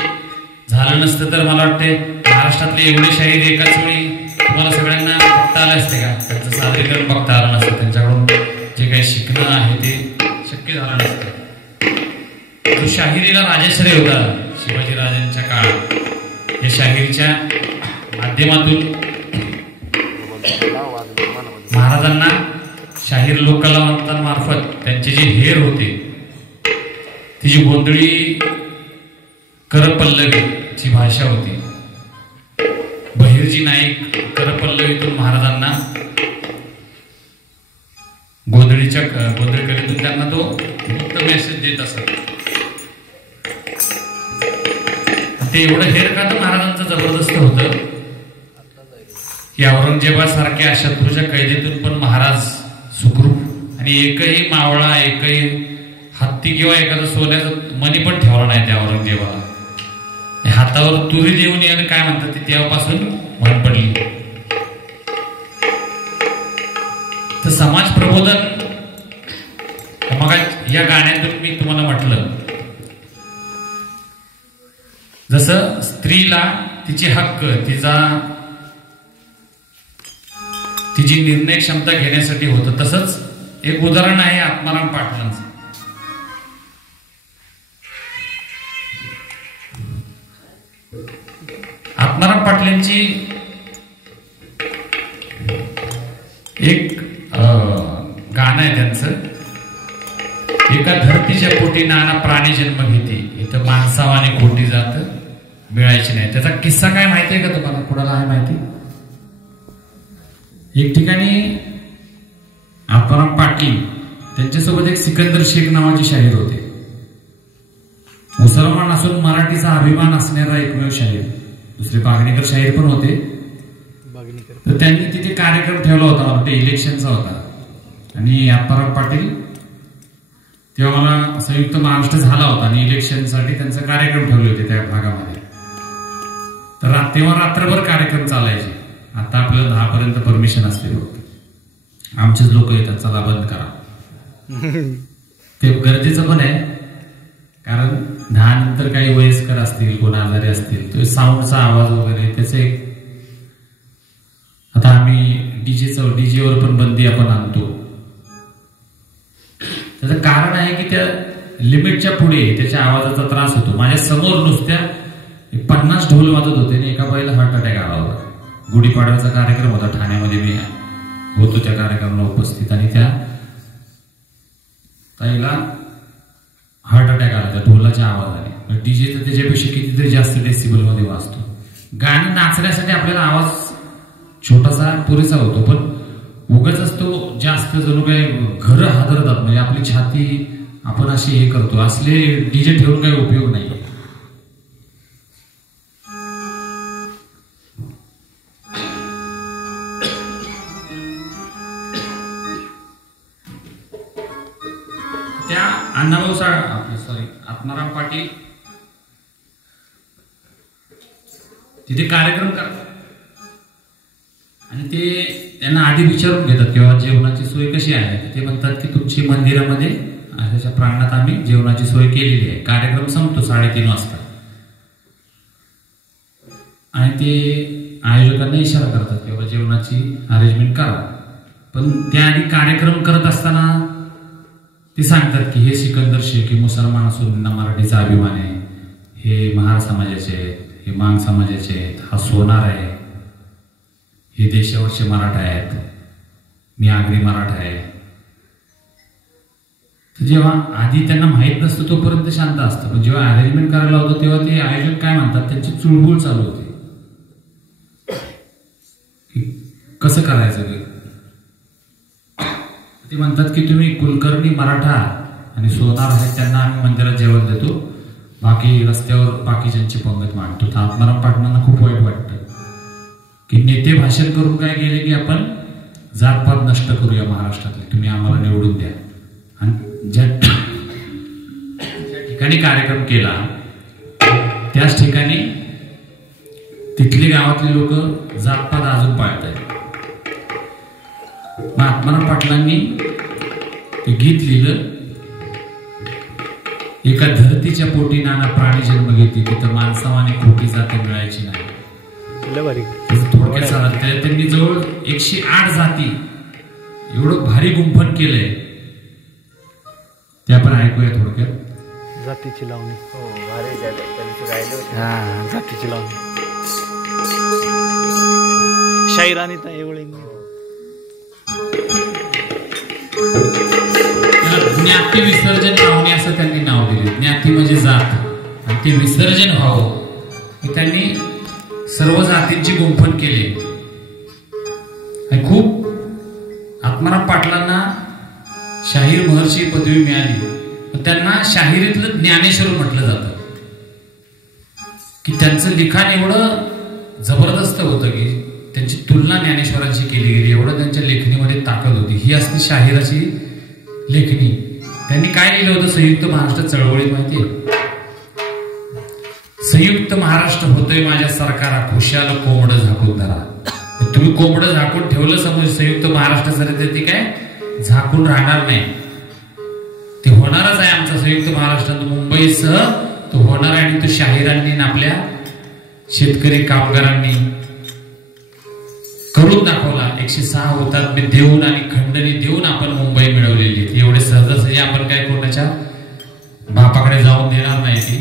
झालं नसतं तर मला वाटते महाराष्ट्रातले एवढे शाहीर एकाच वेळी तुम्हाला सगळ्यांना बघता आले असते का, त्यांचं सादरीकरण बघता आलं नसतं, त्यांच्याकडून जे काही शिकणं आहे ते शक्य झालं नसतं. तो शाहिरीला राजाश्रय होता शिवाजी राजांच्या काळात. या शाहिरीच्या माध्यमातून महाराजांना शाहीर लोककलावंतांमार्फत त्यांचे जे हेर होते, ती जी गोंधळी करपल्लवीची भाषा होती, बहिर्जी नाईक करपल्लवीतून महाराजांना गोंधळी कलेतून त्यांना तो मुक्त मेसेज देत असत. ते एवढं हेर का तर महाराजांचं जबरदस्त होतं की औरंगजेबासारख्या शत्रूच्या कैदेतून पण महाराज सुखरूप, आणि एकही मावळा, एकही हत्ती किंवा एखादं सोन्याचं मणी पण ठेवला नाही त्या औरंगजेबाला. हातावर तुरी देऊन याने काय म्हणतात ते तेव्हापासून म्हण पडली. तर समाज प्रबोधन मग या गाण्यातून मी तुम्हाला म्हटलं, जसं स्त्रीला तिचे हक्क, तिची निर्णय क्षमता घेण्यासाठी होतं, तसंच एक उदाहरण आहे आत्माराम पाटलांचं. आत्माराम पाटलांची एक गाणं आहे त्यांचं, एका धरतीच्या पोटी नाना प्राणी जन्म घेते, इथं माणसावाने खोटी जात मिळायची नाही. त्याचा किस्सा काय माहिती आहे का तुम्हाला, कुणाला आहे माहिती? एक ठिकाणी आत्माराम पाटील त्यांच्यासोबत एक सिकंदर शेख नावाचे शाहीर होते. मुसलमान असून मराठीचा अभिमान असणारा एकमेव शाहीर. दुसरे बागणीकर शाहीर पण होते. तर त्यांनी तिथे कार्यक्रम ठेवला होता, ते इलेक्शनचा होता, आणि आत्माराम पाटील तेव्हा मला संयुक्त महाराष्ट्र झाला होता आणि इलेक्शनसाठी त्यांचा कार्यक्रम ठेवले होते त्या भागामध्ये. तर तेव्हा रात्रभर कार्यक्रम चालायचे. आता आपल्याला 10 पर्यंत परमिशन असते, आमचेच लोक येतात, चला बंद करा. ते गरजेचं पण आहे, कारण 10 नंतर काही वयस्कर असतील, कोण आजारी असतील, तो साऊंडचा आवाज वगैरे त्याचे. आता आम्ही डीजेवर पण बंदी आपण आणतो. त्याचं कारण आहे की त्या लिमिटच्या पुढे त्याच्या आवाजाचा त्रास होतो. माझ्या समोर नुसत्या 50 ढोल वाजत होते आणि एका बाईला हार्ट अटॅक आला होता. गुढीपाडव्याचा कार्यक्रम होता ठाण्यामध्ये, मी होतो त्या कार्यक्रमाला उपस्थित, आणि त्या ताईला हार्ट अटॅक आला त्या ढोलाच्या आवाजाने. डीजे तर त्याच्यापेक्षा कितीतरी जास्त डेसिबल मध्ये वाजतो. गाणं नाचण्यासाठी आपल्याला आवाज छोटासा पुरेसा होतो, पण उगाच तो जास्त जणू काय घर हादरतात. म्हणजे आपली छाती आपण अशी हे करतो. असले डीजे ठेवून काही उपयोग नाही. त्या अण्णाभाऊ आत्माराम पाटील तिथे कार्यक्रम करतात आणि ते त्यांना आधी विचारून घेतात किंवा जेवणाची सोय कशी आहे. ते म्हणतात की तुमची मंदिरामध्ये त्याच्या प्रांगणात आम्ही जेवणाची सोय केलेली आहे. कार्यक्रम संपतो 3:30 वाजता आणि ते आयोजकांना इशारा करतात किंवा जेवणाची अरेंजमेंट करा. पण त्याआधी कार्यक्रम करत असताना ते सांगतात की हे सिकंदर शेख हे मुसलमान असून त्यांना मराठीचा अभिमान आहे, हे महार समाजाचे आहेत, हे मांग समाजाचे आहेत, हा सोनार आहे, हे देशावरचे मराठा आहेत, मी आगरी मराठा आहे. तर जेव्हा आधी त्यांना माहीत नसतं तोपर्यंत शांत असतं, पण जेव्हा अरेंजमेंट करायला होतं तेव्हा ते आयोजक काय म्हणतात त्यांची चुळबुळ चालू होते. कसं करायचं ते म्हणतात की तुम्ही कुलकर्णी मराठा आणि सोनार आहेत त्यांना आम्ही मंदिरात जेवण देतो, बाकी रस्त्यावर बाकीच्यांची पंगत मांडतो. तर आत्माराम पाटलांना खूप वाईट वाटतं की नेते भाषण करून काय केले की आपण जातपात नष्ट करूया महाराष्ट्रातले, तुम्ही आम्हाला निवडून द्या. आणि ज्या ठिकाणी कार्यक्रम केला त्याच ठिकाणी तिथले गावातले लोक जातपात अजून पाळत आहेत. मग आत्माराम पाटलांनी ते गीत लिहिलं, एका धरतीच्या पोटी नाना प्राणी जन्म घेते, तिथं माणसावाने खोटी जात मिळायची नाही. थोडक्यात सांगत त्यांनी जवळ 108 जाती एवढं भारी गुंफन केलंय. ते आपण ऐकूया थोडक्यात. जातीची लावणी. जातीची लावणी शाहिरानी एवढे ज्ञाती विसर्जन लावणी असं त्यांनी नाव दिले. ज्ञाती म्हणजे जात आणि ते विसर्जन व्हावं त्यांनी सर्व जातींची गुंफन केली. खूप आत्माराम पाटलांना शाहीर महर्षी पदवी मिळाली. त्यांना शाहिरीतलं ज्ञानेश्वर म्हटलं जातं की त्यांचं लिखाण एवढं जबरदस्त होतं की त्यांची तुलना ज्ञानेश्वरांशी केली गेली. एवढं त्यांच्या लेखणीमध्ये ताकद होती. ही असती शाहिराची लेखणी. त्यांनी काय लिहिलं होतं संयुक्त महाराष्ट्र चळवळीत माहितीये? संयुक्त महाराष्ट्र होतोय माझ्या सरकारा, खुशाल कोंबड झाकून धरा. तुम्ही कोंबड झाकून ठेवलं समज संयुक्त महाराष्ट्र सर ते काय झाकून राहणार नाही. ते होणारच आहे. आमचा संयुक्त महाराष्ट्र मुंबईसह तो होणार आहे. आणि तो शाहिरांनी आपल्या शेतकरी कामगारांनी करून दाखवला. 106 हुतात्मे देऊन आणि खंडणी देऊन आपण मुंबई मिळवलेली. एवढे सहजासहजी आपण काय कोणाच्या बापाकडे जाऊन देणार नाही. ती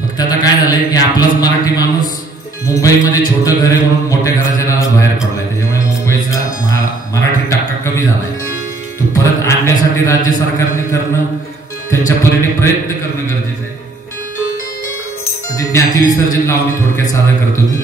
फक्त आता काय झालंय की आपलाच मराठी माणूस मुंबईमध्ये छोटं घर आहे म्हणून मोठ्या घराच्या नावात बाहेर पडलाय. त्याच्यामुळे मुंबईचा मराठी टक्का कमी झालाय. तो परत आणण्यासाठी राज्य सरकारने करणं, त्यांच्या परीने प्रयत्न करणं गरजेचं आहे. ते ज्ञाती विसर्जन लावणी थोडक्यात सादर करतो मी.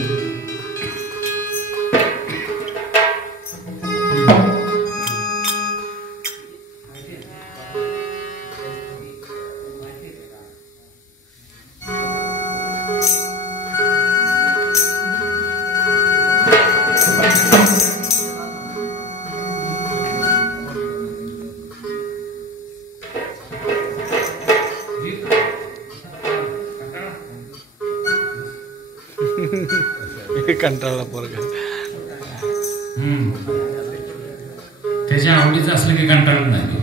कंटाळला पोरगा. त्याच्या आवडीचं असलं की कंटाळत नाही.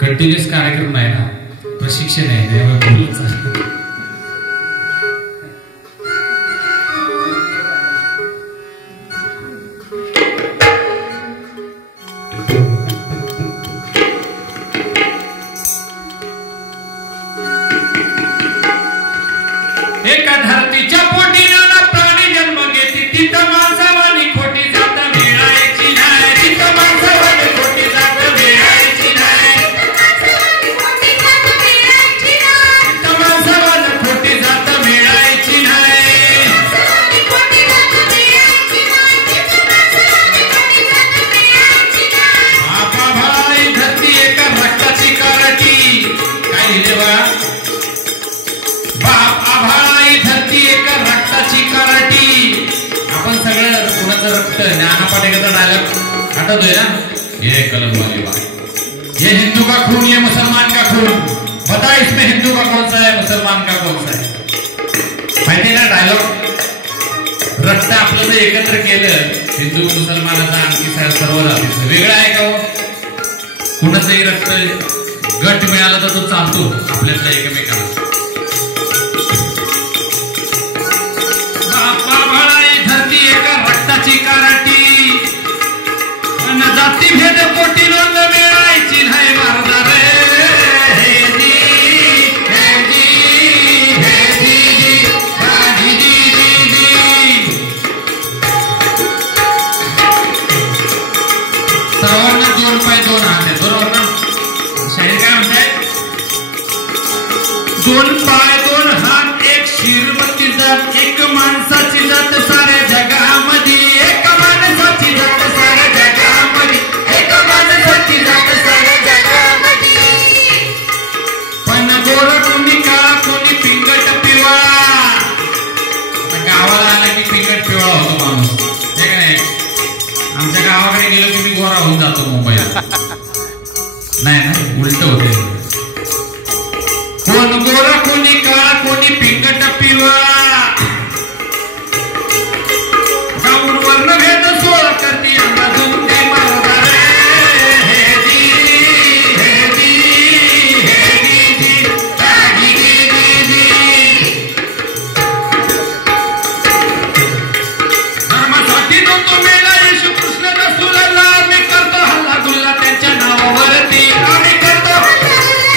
कंटिन्युअस कार्यक्रम नाही ना, प्रशिक्षण आहे. एका धरतीच्या पोटी नाना प्राणी जन्म घेते, तिथं माणसावानी खोटी जात मिळायची नाही. तिथं माणसावानी खोटी जात मिळायची नाही. नाना पाटेकरचा डायलॉग आठवतोय ना, ये कलम वाली बात, ये हिंदू का खून ये मुसलमान का खून, बता इसमें हिंदू का कौन सा है मुसलमान का कौन सा है. माहिती ना डायलॉग. रक्त आपलं जर एकत्र केलं हिंदू मुसलमानाचा आणखी सर्व जातीचं वेगळं आहे का हो? कुणाचंही रक्त गट मिळाला तर तो चालतो आपल्यातल्या एकमेकाला. बापा भळाई धरती एका रक्ताची काराटी, अन जाती भेद पोटी नोंद मिळायची नाही मारदा रे. सर्वांना 2 पाय 2 हात आहेत बरोबर ना. शाहीर काय म्हणताय, 2 पाय 2 हात एक शिरवती जात, एक माणसाची जात साऱ्या जगामध्ये, एक माणसाची जात साऱ्या जगामध्ये, एक माणसाची जात साऱ्या जगामध्ये. पण गोरा कोणी काळा कोणी पिंगट पिवळा. आता गावाला आला की पिंगट पिवळा होतो माणूस, हे काय. आमच्या गावाकडे गेलो की मी गोरा होऊन जातो मुंबईला. नाही ना, उलट होते. कोण गोरा कोणी काळा कोणी पिंगट पिवळा, गाऊन वर्ण भेद सोळा करती अंदाजून ते मारदा रे. हे जी हे जी हे जी जी जी जी जी. धर्मासाठी जो तो मेला येशू कृष्ण रसूलला, मी करतो हल्ला गुल्ला त्यांच्या नावावरती, आम्ही करतो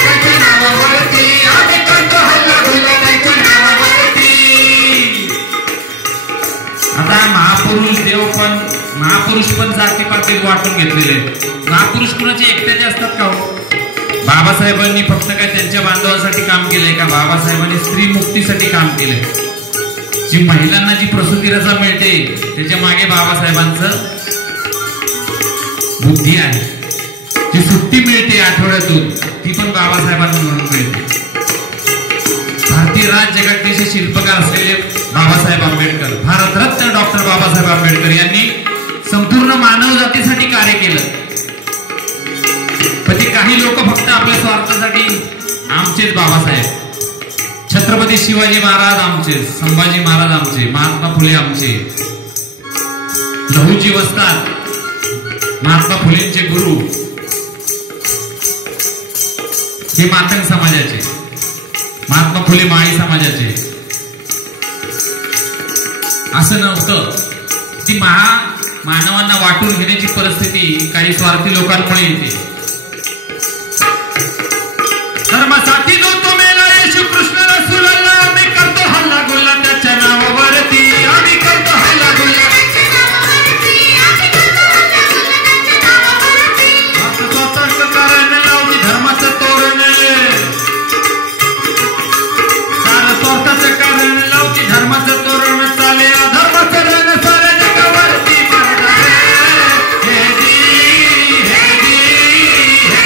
त्यांच्या नावावरती, आम्ही करतो हल्ला गुल्ला त्यांच्या नावावरती. आता महापुरुष पण जातीपातीत वाटून घेतलेले. महापुरुष कुणाचे एकट्याचे असतात का हो? बाबासाहेबांनी फक्त काय त्यांच्या बांधवांसाठी काम केलंय का? बाबासाहेबांनी स्त्री मुक्तीसाठी काम केलंय. जी महिलांना जी प्रसूती रजा मिळते त्याच्या मागे बाबासाहेबांचं बुद्धी आहे. जी सुट्टी मिळते आठवड्यातून ती पण बाबासाहेबांना म्हणून मिळते. भारतीय राज्यघटनेचे शिल्पकार असलेले बाबासाहेब आंबेडकर, भारतरत्न डॉक्टर बाबासाहेब आंबेडकर यांनी संपूर्ण मानव जातीसाठी कार्य केलं. पण ते काही लोक फक्त आपल्या स्वार्थासाठी, आमचेच बाबासाहेब, छत्रपती शिवाजी महाराज आमचे, संभाजी महाराज आमचे, महात्मा फुले आमचे, लहुजी वस्ताद महात्मा फुलेंचे गुरु, हे मातंग समाजाचे, महात्मा फुले माळी समाजाचे. असं नव्हतं. ती मानवांना वाटून घेण्याची परिस्थिती काही स्वार्थी लोकांमुळे येते. धर्मासाठी जो तो मेला येशू कृष्ण रसूलला, आम्ही करतो हल्ला गुल्ला त्याच्या नावावरती, आम्ही करतो हल्ला गुल्ला त्याच्या नावावरती, आम्ही करतो हल्ला गुल्ला त्याच्या नावावरती. आपलं स्वतःचं कारण लावती धर्माचं तोरण, सारं स्वार्थाचं कारण लावती धर्माचं तोरण, चाले अधर्माचं रण साऱ्या जगावरती मारदा रे. हे जी हे जी हे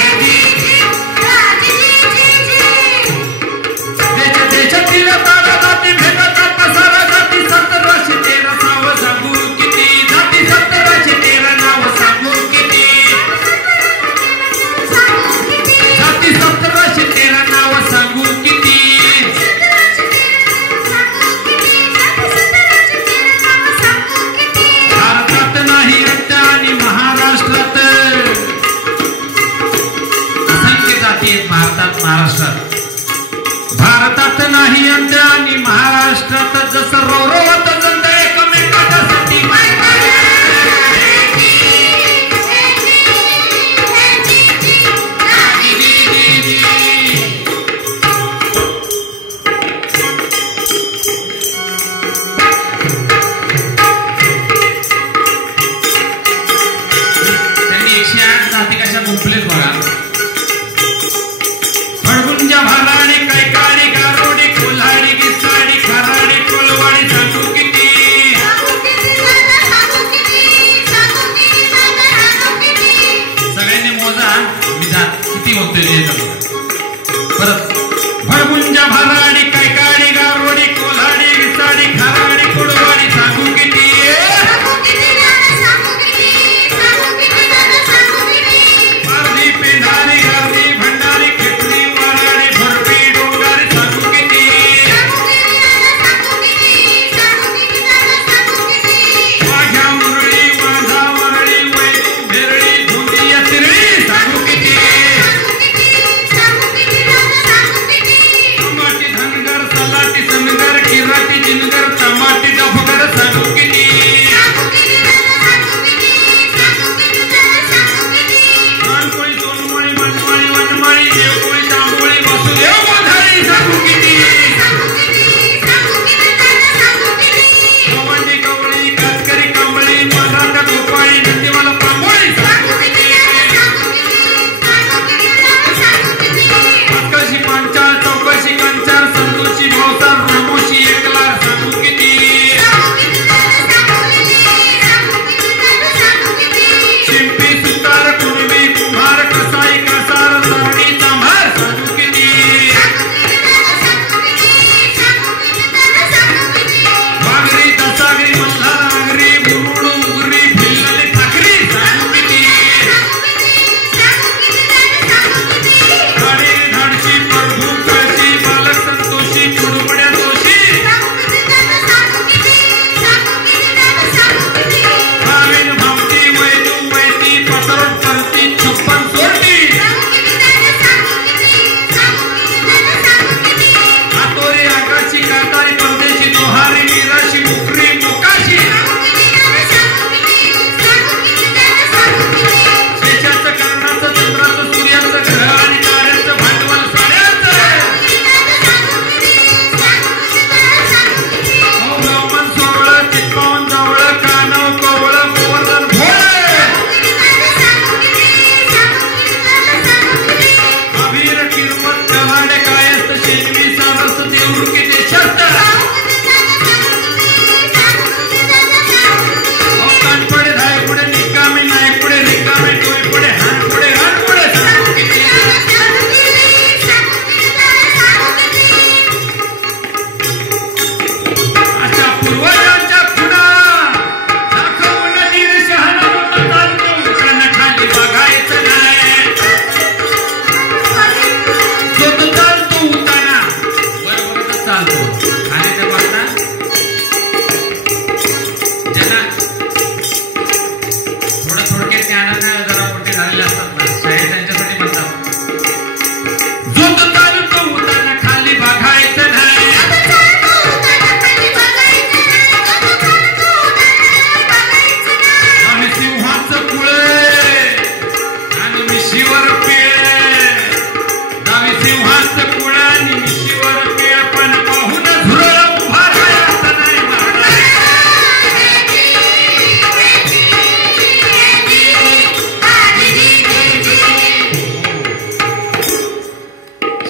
जी देशातील तारा जाती भेदाचा पसारा, जाती 1713 नाव सांगू किती, जाती 1713 नाव सांगू किती, जाती 1713 नाव सांगू किती. भारतात नाही अंत्य आणि महाराष्ट्रात असंख्य जाती आहेत. महाराष्ट्रात भारतात नाही अंत्य आणि महाराष्ट्रात जसं रोवत जनता एकमेकांसाठी. त्यांनी 108 जाती कशा गुंपलेत बघा. फडगुंजा भाराडी कैकाडी गारोडी कोल्हाडी गिसाडी खराडी कोलवाडी सांगू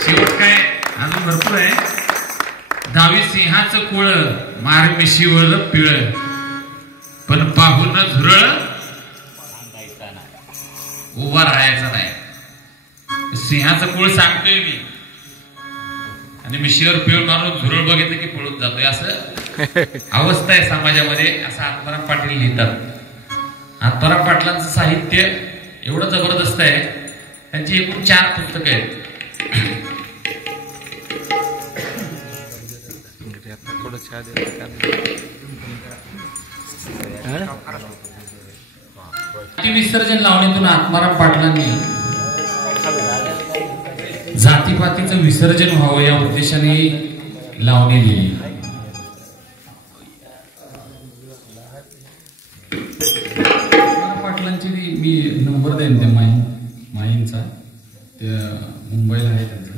शेवट काय अजून भरपूर आहे. 10वी सिंहाचं कुळ मार मिशीवर पिळ पण पाहून झुरळ उभा राहायचा नाही. सिंहाचं कुळ सांगतोय मी आणि मिशीवर पिळ मारून झुरळ बघितलं की पळून जातोय असं अवस्था आहे समाजामध्ये असं आत्माराम पाटील लिहितात. आत्माराम पाटलांचं साहित्य एवढं जबरदस्त आहे. त्यांची एकूण 4 पुस्तकं आहेत. विसर्जन लावणीतून आत्माराम पाटलांनी जातीपातीचं विसर्जन व्हावं या उद्देशाने लावणी लिहिली. पाटलांची मी नंबर देईन त्या माईंचा, त्या मुंबईला आहे त्यांचं,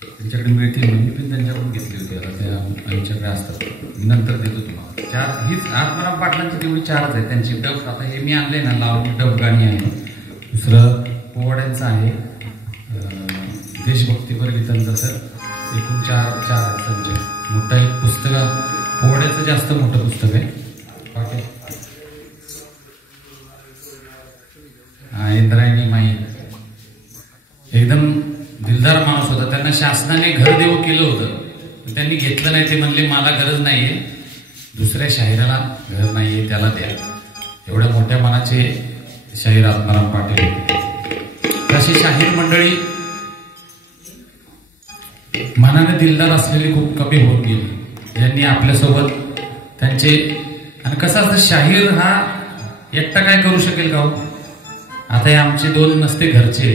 त्यांच्याकडे मिळतील. मी पण त्यांच्याकडून घेतली होती. आता त्या आमच्याकडे असतात, मी नंतर देतो तुम्हाला. 4 हीच आत्माराम पाटलांची तेवढी 4च आहे त्यांची. डब आता हे मी आणले ना लावणी डब गाणी आहे. दुसरं पोवाड्यांचं आहे, देशभक्तीपर गीतांचं सर. एकूण 4 संच. मोठं एक पुस्तक पोवाड्याचं जास्त मोठं पुस्तक आहे. बाकी इंद्रायणी माई एकदम दिलदार माणूस होता. त्यांना शासनाने घर देऊ केलं होतं, त्यांनी घेतलं नाही. ते म्हणले मला गरज नाहीये, दुसऱ्या शाहिराला घर नाहीये त्याला द्या. एवढ्या मोठ्या मनाचे शाहीर आत्माराम पाटील होते. तशी शाहीर मंडळी मनाने दिलदार असलेली खूप कमी होत गेली, ज्यांनी आपल्यासोबत त्यांचे. आणि कसं असतं, शाहीर हा एकटा काय करू शकेल का हो? आता हे आमचे 2 नसते घरचे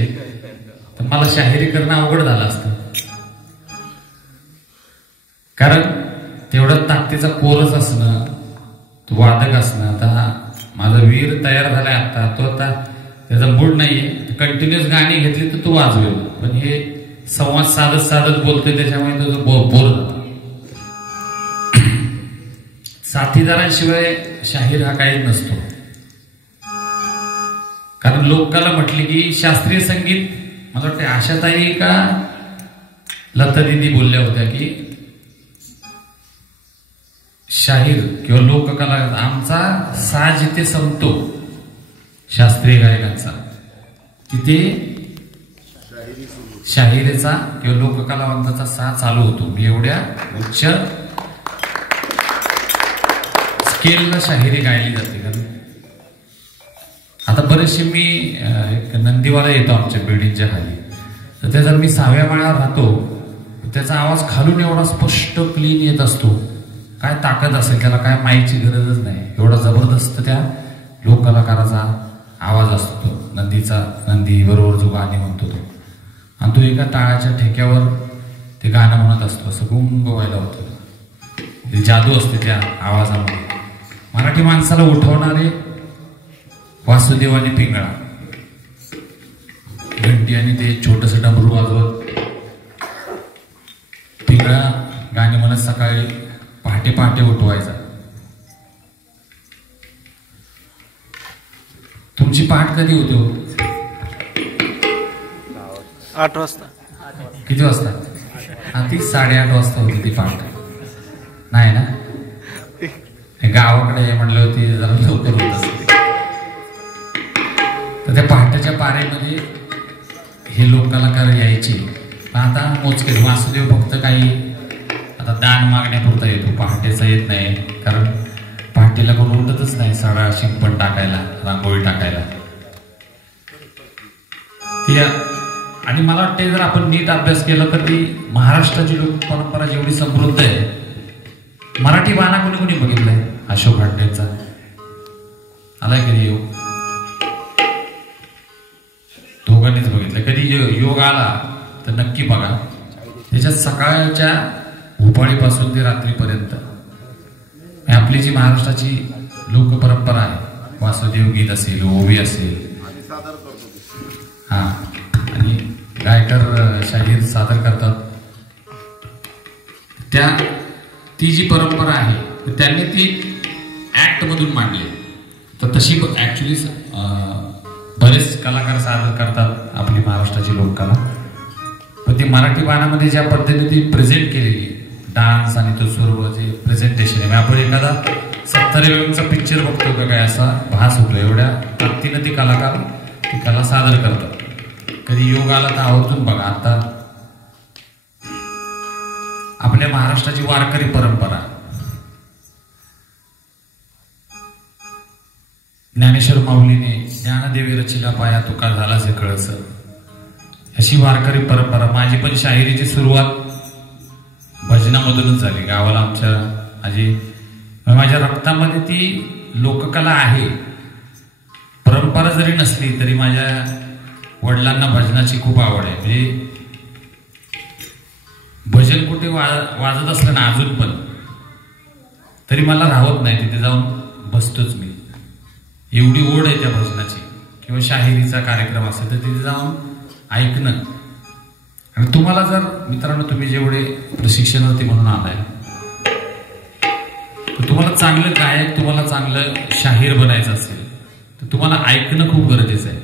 तर मला शाहिरी करणं अवघड झालं असतं. कारण तेवढं ताकदीचा पोरच असणं, तो वादक असणं. आता माझा वीर तयार झालाय आता, तो आता त्याचा मूड नाहीये, कंटिन्युअस गाणी घेतली तर तो वाजवेल. पण हे संवाद साधत साधत बोलतोय त्याच्यामुळे तो बोर जातो. साथीदारांशिवाय शाहीर हा काही नसतो. कारण लोकाला म्हटले की शास्त्रीय संगीत, मला वाटतं आशाताई का लता दिदी बोलल्या होत्या की शाहीर किंवा लोककला आमचा साज जिथे संपतो शास्त्रीय गायकांचा, तिथे शाहिरीचा किंवा लोककलावंताचा साज चालू होतो. मी एवढ्या उच्च स्केलला शाहिरी गायली जाते. कारण आता बरेचसे मी एक नंदीवाला येतो आमच्या बिल्डिंगच्या खाली, तर त्या जर मी 6व्या माळ्यावर राहतो, त्याचा आवाज खालून एवढा स्पष्ट क्लीन येत असतो. काय ताकद असेल त्याला, काय माईची गरजच नाही. एवढा जबरदस्त त्या लोककलाकाराचा आवाज असतो तो नंदीचा. नंदी बरोबर जो गाणी म्हणतो तो, आणि तो एका टाळाच्या ठेक्यावर ते गाणं म्हणत असतो, असं गुंग व्हायला होतं. जादू असते त्या आवाजामध्ये. मराठी माणसाला उठवणारे वासुदेव आणि पिंगळा, घंटी आणि ते छोटस डमरू वाजवत पिंगळा गाणी म्हणत सकाळी पहाटे पहाटे उठवायचा. तुमची पहाट कधी होते हो? 8 वाजता. किती वाजता? ती 8:30 वाजता होती ती पहाट. नाही ना, गावाकडे म्हणलं होती जरा लवकर होत असते. तर त्या पहाटेच्या पारेमध्ये हे लोककलाकार यायचे. पण आता मोजके वासुदेव फक्त काही आता दान मागण्यापुरता येतो, पहाटेचा येत नाही. कारण पहाटेला कोण उठतच नाही सडा शिंपण टाकायला, रांगोळी टाकायला. आणि मला वाटते जर आपण नीट अभ्यास केला तर ती महाराष्ट्राची लोक परंपरा जेवढी समृद्ध आहे. मराठी बाणा कोणी कोणी बघितलाय? अशोक हडडेंचा आलाय कधी योग? दोघांनीच बघितलं. कधी योग आला तर नक्की बघा. त्याच्यात सकाळच्या भोपाळीपासून ते रात्रीपर्यंत आपली जी महाराष्ट्राची लोकपरंपरा आहे, वासुदेव गीत असेल, ओवी असेल, हा, आणि गायकर शाहीर सादर करतात. ती जी परंपरा आहे त्यांनी ती ऍक्ट मधून मांडली. तर तशी ऍक्च्युली बरेच कलाकार सादर करतात आपली महाराष्ट्राची लोककला. पण ती मराठी बाणामध्ये ज्या पद्धतीने ती प्रेझेंट केलेली डान्स आणि तो सर्व जे प्रेझेंटेशन आहे, आपण एखादा 70 पिक्चर बघतो का काय असा भास होतो. एवढ्या ताकदीनं ती कलाकार ती कला सादर करतात. कधी योग आला तर आवर्जून बघा. आता आपल्या महाराष्ट्राची वारकरी परंपरा, ज्ञानेश्वर माऊलीने ज्ञानदेवी रचिला पाया तुका झाला से कळस, अशी वारकरी परंपरा. माझी पण शाहिरीची सुरुवात भजनामधूनच झाली. गावाला आमच्या आजी, माझ्या रक्तामध्ये ती लोककला आहे. परंपरा जरी नसली तरी माझ्या वडिलांना भजनाची खूप आवड आहे. म्हणजे भजन कुठे वाजत असलं ना अजून पण, तरी मला राहत नाही, तिथे जाऊन बसतोच मी. एवढी ओढ आहे त्या भजनाची. किंवा शाहिरीचा कार्यक्रम असेल तर तिथे जाऊन ऐकणं. आणि तुम्हाला जर मित्रांनो, तुम्ही जेवढे प्रशिक्षणार्थी म्हणून आलाय, तर तुम्हाला चांगलं गायक, तुम्हाला चांगलं शाहीर बनायचं असेल तर तुम्हाला ऐकणं खूप गरजेचं आहे.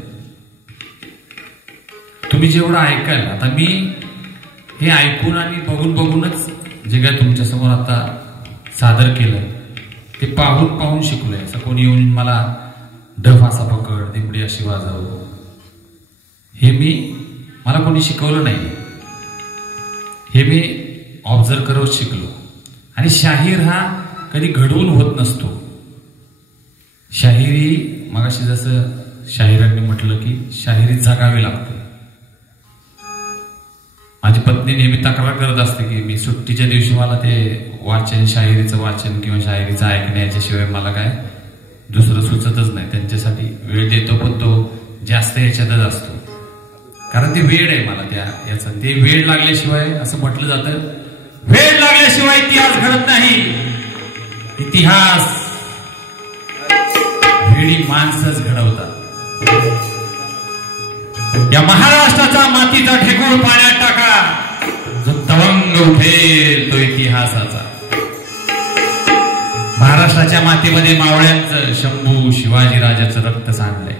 तुम्ही जेवढं ऐकाल, आता मी हे ऐकून आणि बघूनच जे काय तुमच्या समोर आता सादर केलं ते पाहून शिकलोय. असं कोणी येऊन मला डफ असा पकड, दिमडी अशी वाजव, हे मला कोणी शिकवलं नाही. हे मी ऑब्झर्व करत शिकलो. आणि शाहीर हा कधी घडवून होत नसतो. शाहिरी, मगाशी जसं शाहिरांनी म्हटलं की शाहिरी जगावी लागते. माझी पत्नी नेहमी तक्रार करत असते की मी सुट्टीच्या दिवशी मला ते वाचन, शाहिरीचं वाचन किंवा शाहिरीचं ऐकण्याच्याशिवाय मला काय दुसरं सुचतच नाही. त्यांच्यासाठी वेळ देतो, पण तो जास्त ह्याच्यातच असतो. कारण ते वेळ आहे मला याचा. ते वेळ लागल्याशिवाय, असं म्हटलं जातं, वेळ लागल्याशिवाय इतिहास घडत नाही. इतिहास वेळी माणसंच घडवतात. या महाराष्ट्राचा मातीचा ढेकूळ पाण्यात टाका, जो तवंग उठेल तो इतिहासाचा. महाराष्ट्राच्या मातीमध्ये मावळ्यांचं, शंभू शिवाजी राजाचं रक्त सांडलंय,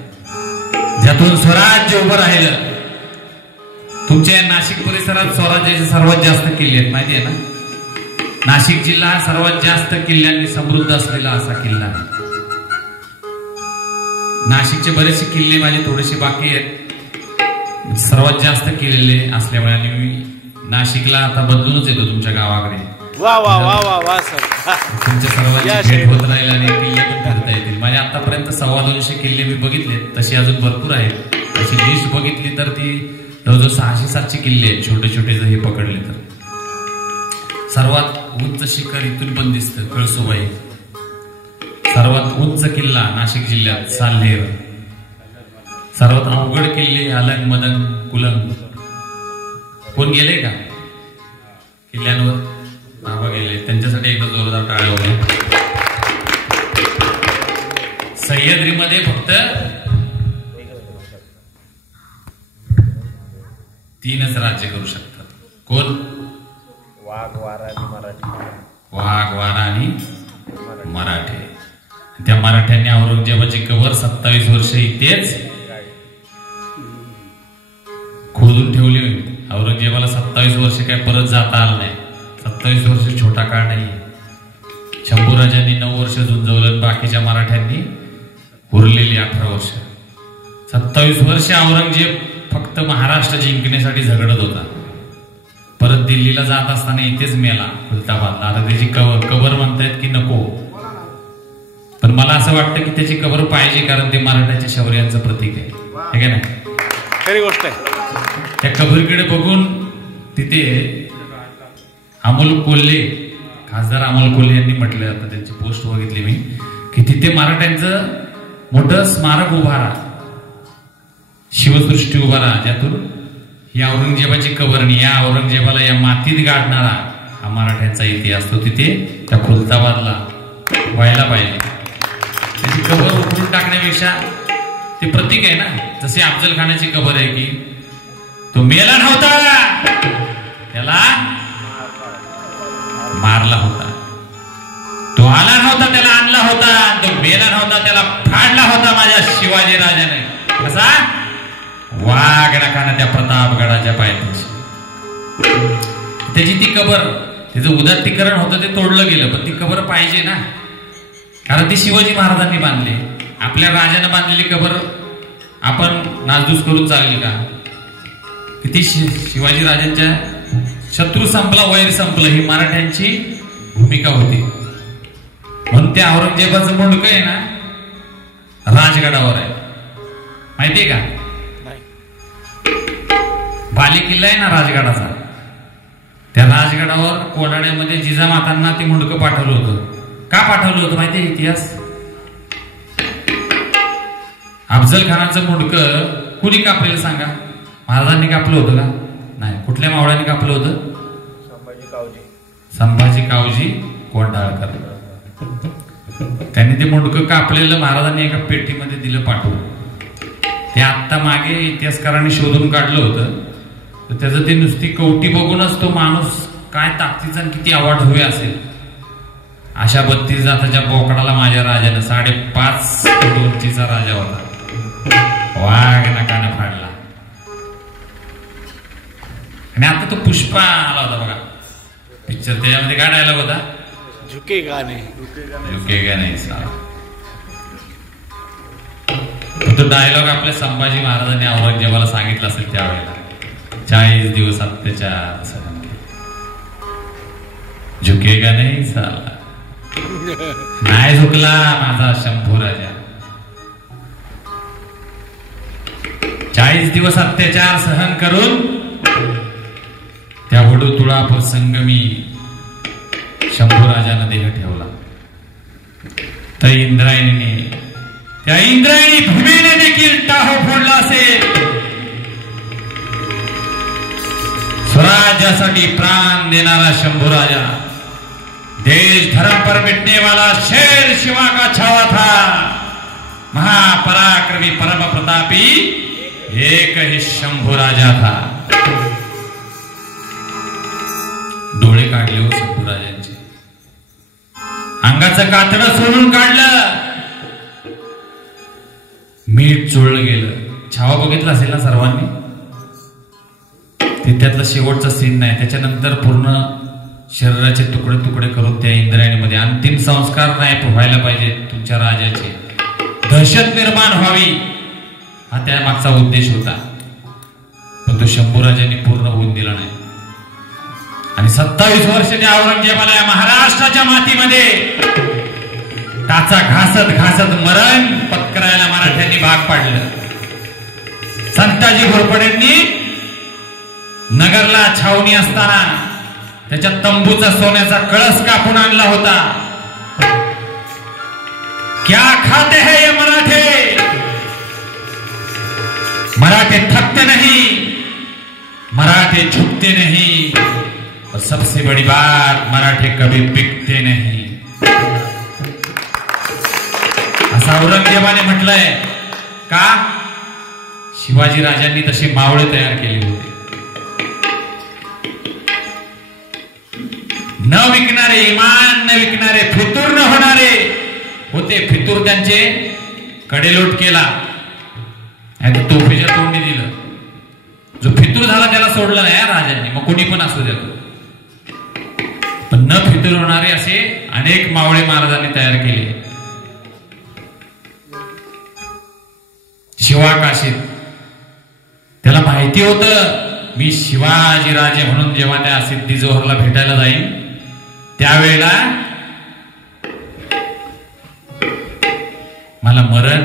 ज्यातून स्वराज्य उभं राहिलं. तुमच्या नाशिक परिसरात स्वराज्याचे सर्वात जास्त किल्ले आहेत, माहिती आहे ना. नाशिक जिल्हा हा सर्वात जास्त किल्ल्यांनी समृद्ध असलेला असा किल्ला आहे. नाशिकचे बरेचसे किल्ले माझे थोडेसे बाकी आहेत, सर्वात जास्त किल्ले असल्यामुळे. आणि मी नाशिकला आता बदलूनच येतो तुमच्या गावाकडे. वा वा वा वा वा सर, तुमच्या सर्वांची भेट होत राहील आणि किल्ले पण फिरता येतील. माझे आतापर्यंत 250 किल्ले मी बघितले, तशी अजून भरपूर आहेत. अशी लिस्ट बघितली तर ती जवळजवळ 600-700 किल्ले आहेत, छोटे छोटे जर हे पकडले तर. सर्वात उंच शिखर इथून पण दिसतं, कळसुबाई. सर्वात उंच किल्ला नाशिक जिल्ह्यात साल्हेर. सर्वात अवघड किल्ले अलंग, मदन, कुलंग. कोण गेले का किल्ल्यांवर? नावं गेले, त्यांच्यासाठी एकदा जोरदार टाळ्या होते. सह्याद्रीमध्ये फक्त 3च राज्य करू शकतात. कोण? वाघ, वारा आणि मराठी. वाघ, वारा आणि मराठे. त्या मराठ्यांनी औरंगजेबाची कबर 27 वर्ष इथेच खोदून ठेवली. औरंगजेबाला 27 वर्ष काय परत जाता आलं नाही. 27 वर्ष छोटा काळ नाही. शंभूराजांनी 9 वर्ष झुंजवलं, बाकीच्या मराठ्यांनी उरलेली 18 वर्ष. 27 वर्ष औरंगजेब फक्त महाराष्ट्र जिंकण्यासाठी झगडत होता. परत दिल्लीला जात असताना इथेच मेला, खुलताबादला. आता त्याची कबर म्हणतायत की नको, पण मला असं वाटतं की त्याची कबर पाहिजे, कारण ते मराठ्याच्या शौर्याचं प्रतीक आहे. ठीक आहे ना, खरी गोष्ट आहे. त्या कबरीकडे बघून तिथे अमोल कोल्हे, खासदार अमोल कोल्हे यांनी म्हटलं, आता त्यांची पोस्ट बघितली मी, की तिथे मराठ्यांचं मोठं स्मारक उभारा, शिवसृष्टी उभारा, ज्यातून या औरंगजेबाची कबर आणि या औरंगजेबाला या मातीत गाडणारा हा मराठ्यांचा इतिहास तो तिथे त्या खुलताबादला व्हायला पाहिजे. त्याची कबर उकरून टाकण्यापेक्षा ते प्रतीक आहे ना. जसे अफजल खानाची कबर आहे की तो मेला नव्हता, त्याला मारला होता. तो आला नव्हता, त्याला आणला होता. तो मेला नव्हता, त्याला फाडला होता माझ्या शिवाजी राजाने. कसा? वाघ राखाना त्या प्रतापगडाच्या पायथ्याशी. त्याची ती कबर, त्याचं उदात्तीकरण होतं ते तोडलं गेलं, पण ती कबर पाहिजे ना, कारण ती शिवाजी महाराजांनी बांधली. आपल्या राजानं बांधलेली कबर आपण नासधूस करून चालली का? किती शिवाजी राजांच्या शत्रू संपला, वैर संपलं, ही मराठ्यांची भूमिका होती. म्हणून त्या औरंगजेबाचं मुंडकं आहे ना राजगडावर आहे, माहितीये का? बाली किल्ला आहे ना राजगडाचा, त्या राजगडावर कोडाड्यामध्ये जिजामातांना ते मुंडकं पाठवलं होतं. का पाठवलं होतं माहितीये इतिहास? अफजल खानाचं मुंडकं कुणी कापलेलं सांगा? महाराजांनी कापलं होतं का? नाही. कुठल्या मावळ्याने कापलं होतं? संभाजी कावजी कोंढाळकर. त्यांनी ते मुंडकं कापलेलं महाराजांनी एका पेटीमध्ये दिलं पाठवून. ते आत्ता मागे इतिहासकारांनी शोधून काढलं होतं. तर त्याचं ते नुसती कवटी बघूनच तो माणूस काय ताकदीचा आणि किती अवाढव्य असेल. अशा 32 जाताच्या बोकडाला माझ्या राजानं 5.5 फूट उंचीचा राजा होता, वाघ नाकाने फाडला. आणि आता तो पुष्पा आला होता बघा पिक्चर, त्याच्यामध्ये काय डायलॉग होता? झुकेगा नहीं. तो डायलॉग आपल्या संभाजी महाराजांनी औरंगजेबाला सांगितलं असेल त्यावेळेला. 40 दिवस अत्याचार सहन केले, झुकेगा नाही साला. नाही झुकला माझा शंभू राजा. 40 दिवस अत्याचार सहन करून त्या वडूतुळा संगमी शंभूराजानं देह ठेवला. त्या इंद्रायणी भूमीने देखील टाहो फोडला असेल. स्वराज्यासाठी प्राण देणारा शंभूराजा, देश धर्म पर मिटने वाला शेर शिवा का छावा था, महापराक्रमी परम प्रतापी एक ही शंभूराजा था. डोळे काढले हो शंभूराजांचे, अंगाचं कातडं सोडून काढलं, मीठ चोळलं गेलं. छावा बघितला असेल ना सर्वांनी? ते त्यातलं शेवटचा सीन नाही, त्याच्यानंतर पूर्ण शरीराचे तुकडे तुकडे करून त्या इंद्रायणीमध्ये अंतिम संस्कार नाही व्हायला पाहिजे तुमच्या राजाचे, दहशत निर्माण व्हावी, हा त्या मागचा उद्देश होता. पण तो शंभूराजांनी पूर्ण होऊन दिला नाही. आणि 27 वर्ष त्या औरंगजेबाला या महाराष्ट्राच्या मातीमध्ये टाचा घासत घासत मरण पत्करायला मराठ्यांनी भाग पाडलं. संताजी घोरपडेंनी नगरला छावणी असताना त्याच्या तंबूचा सोन्याचा कळस कापून आणला होता. क्या खाते हैं ये मराठे, मराठे थकते नहीं, मराठे झुकते नहीं, और सबसे बड़ी बात मराठे कभी बिकते नहीं, असं औरंगजेबाने म्हटलंय. का? शिवाजी राजांनी तसे मावळे तयार केले होते, न विकणारे, इमान न विकणारे, फितूर न होणारे होते. फितूर त्यांचे कडेलोट केला, तोफीच्या तोंडी दिलं. जो फितूर झाला त्याला सोडलं नाही राजांनी, मग कोणी पण असू द्या. पण न फितूर होणारे असे अनेक मावळे महाराजांनी तयार केले. शिवाकाशीत त्याला माहिती होतं मी शिवाजी राजे म्हणून जेव्हा त्या सिद्धी जोहरला भेटायला जाईन त्यावेळेला मला मरण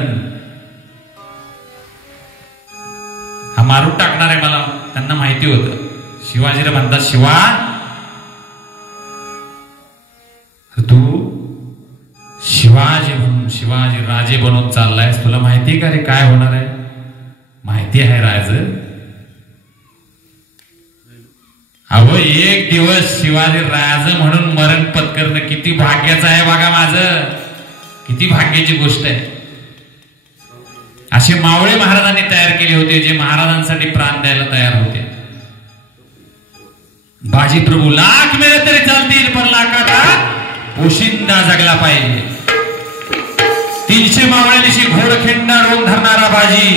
हा मारून टाकणार आहे. मला त्यांना माहिती होतं. शिवाजीला म्हणतात, शिवा तू शिवाजी म्हणून शिवाजी राजे बनून चाललायस, तुला माहिती का रे काय होणार आहे? माहिती आहे राज. अहो एक दिवस शिवाजी राज म्हणून मरण पत्करणं किती भाग्याचं आहे बघा माझं, किती भाग्याची गोष्ट आहे. असे मावळे महाराजांनी तयार केले होते जे महाराजांसाठी प्राण द्यायला तयार होते. बाजी प्रभू लाख मेले तरी चालतील पण लाखाचा पोशिंदा जगला पाहिजे. 300 मावळ्यांशी घोड खिंडा रोवून धरणारा बाजी,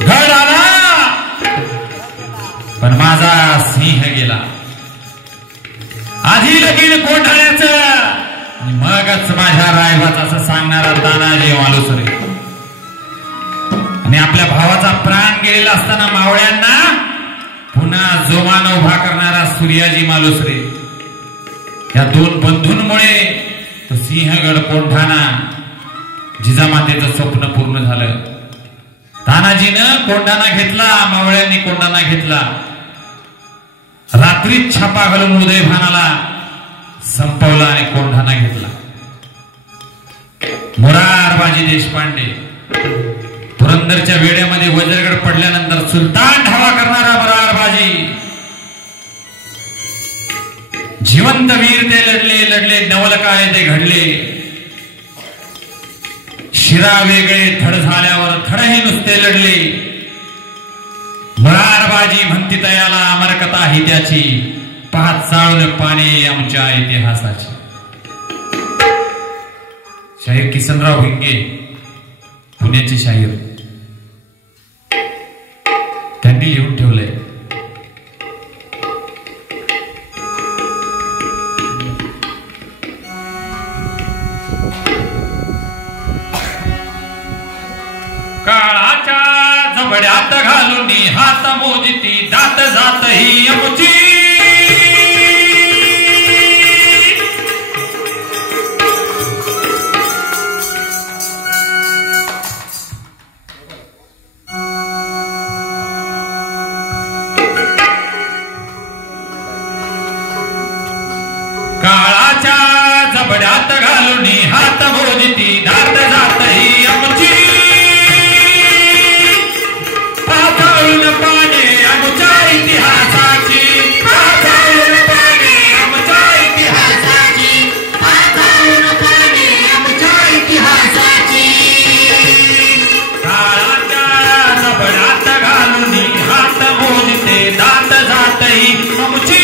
घड आला पण माझा सिंह गेला. आधी लगीन कोंढाण्याचं आणि मगच माझ्या रायबाचं असं सांगणारा तानाजी मालुसरे. आणि आपल्या भावाचा प्राण गेलेला असताना मावळ्यांना पुन्हा जोमानं उभा करणारा सूर्याजी मालुसरे. या दोन बंधूंमुळे तो सिंहगड कोंढाणा जिजामातेचं स्वप्न पूर्ण झालं. तानाजीनं कोंढाणा घेतला, मावळ्यांनी कोंढाणा घेतला. रात्रीच छापा घालून उदयभानाला संपवला आणि कोंढाणा घेतला. मोरारबाजी देशपांडे पुरंदरच्या वेड्यामध्ये वज्रगड पडल्यानंतर सुलतान ढावा करणारा मोरारबाजी. जिवंत वीर ते लढले नवल काय ते घडले. शिरा वेगळे धड झाल्यावर धडही नुसते लढले. मोरारबाजी म्हणती तयाला अमर कथा ही त्याची, पाहत चाळून पाणी आमच्या इतिहासाची. शाहीर किसनराव भिंगे पुण्याचे शाहीर, त्यांनी लिहून ठेवलंय. काळाच्या जबड्यात घालून हात मोजती दात जात ही आमची. काळाच्या जबड्यात घालून हात मोजती दात जात ही आमची. पाने आमच्या इतिहासाची, पाने आमच्या इतिहासाची, पाने आमच्या इतिहासाची. काळाच्या जबड्यात घालून हात मोजते दात जातही आमची.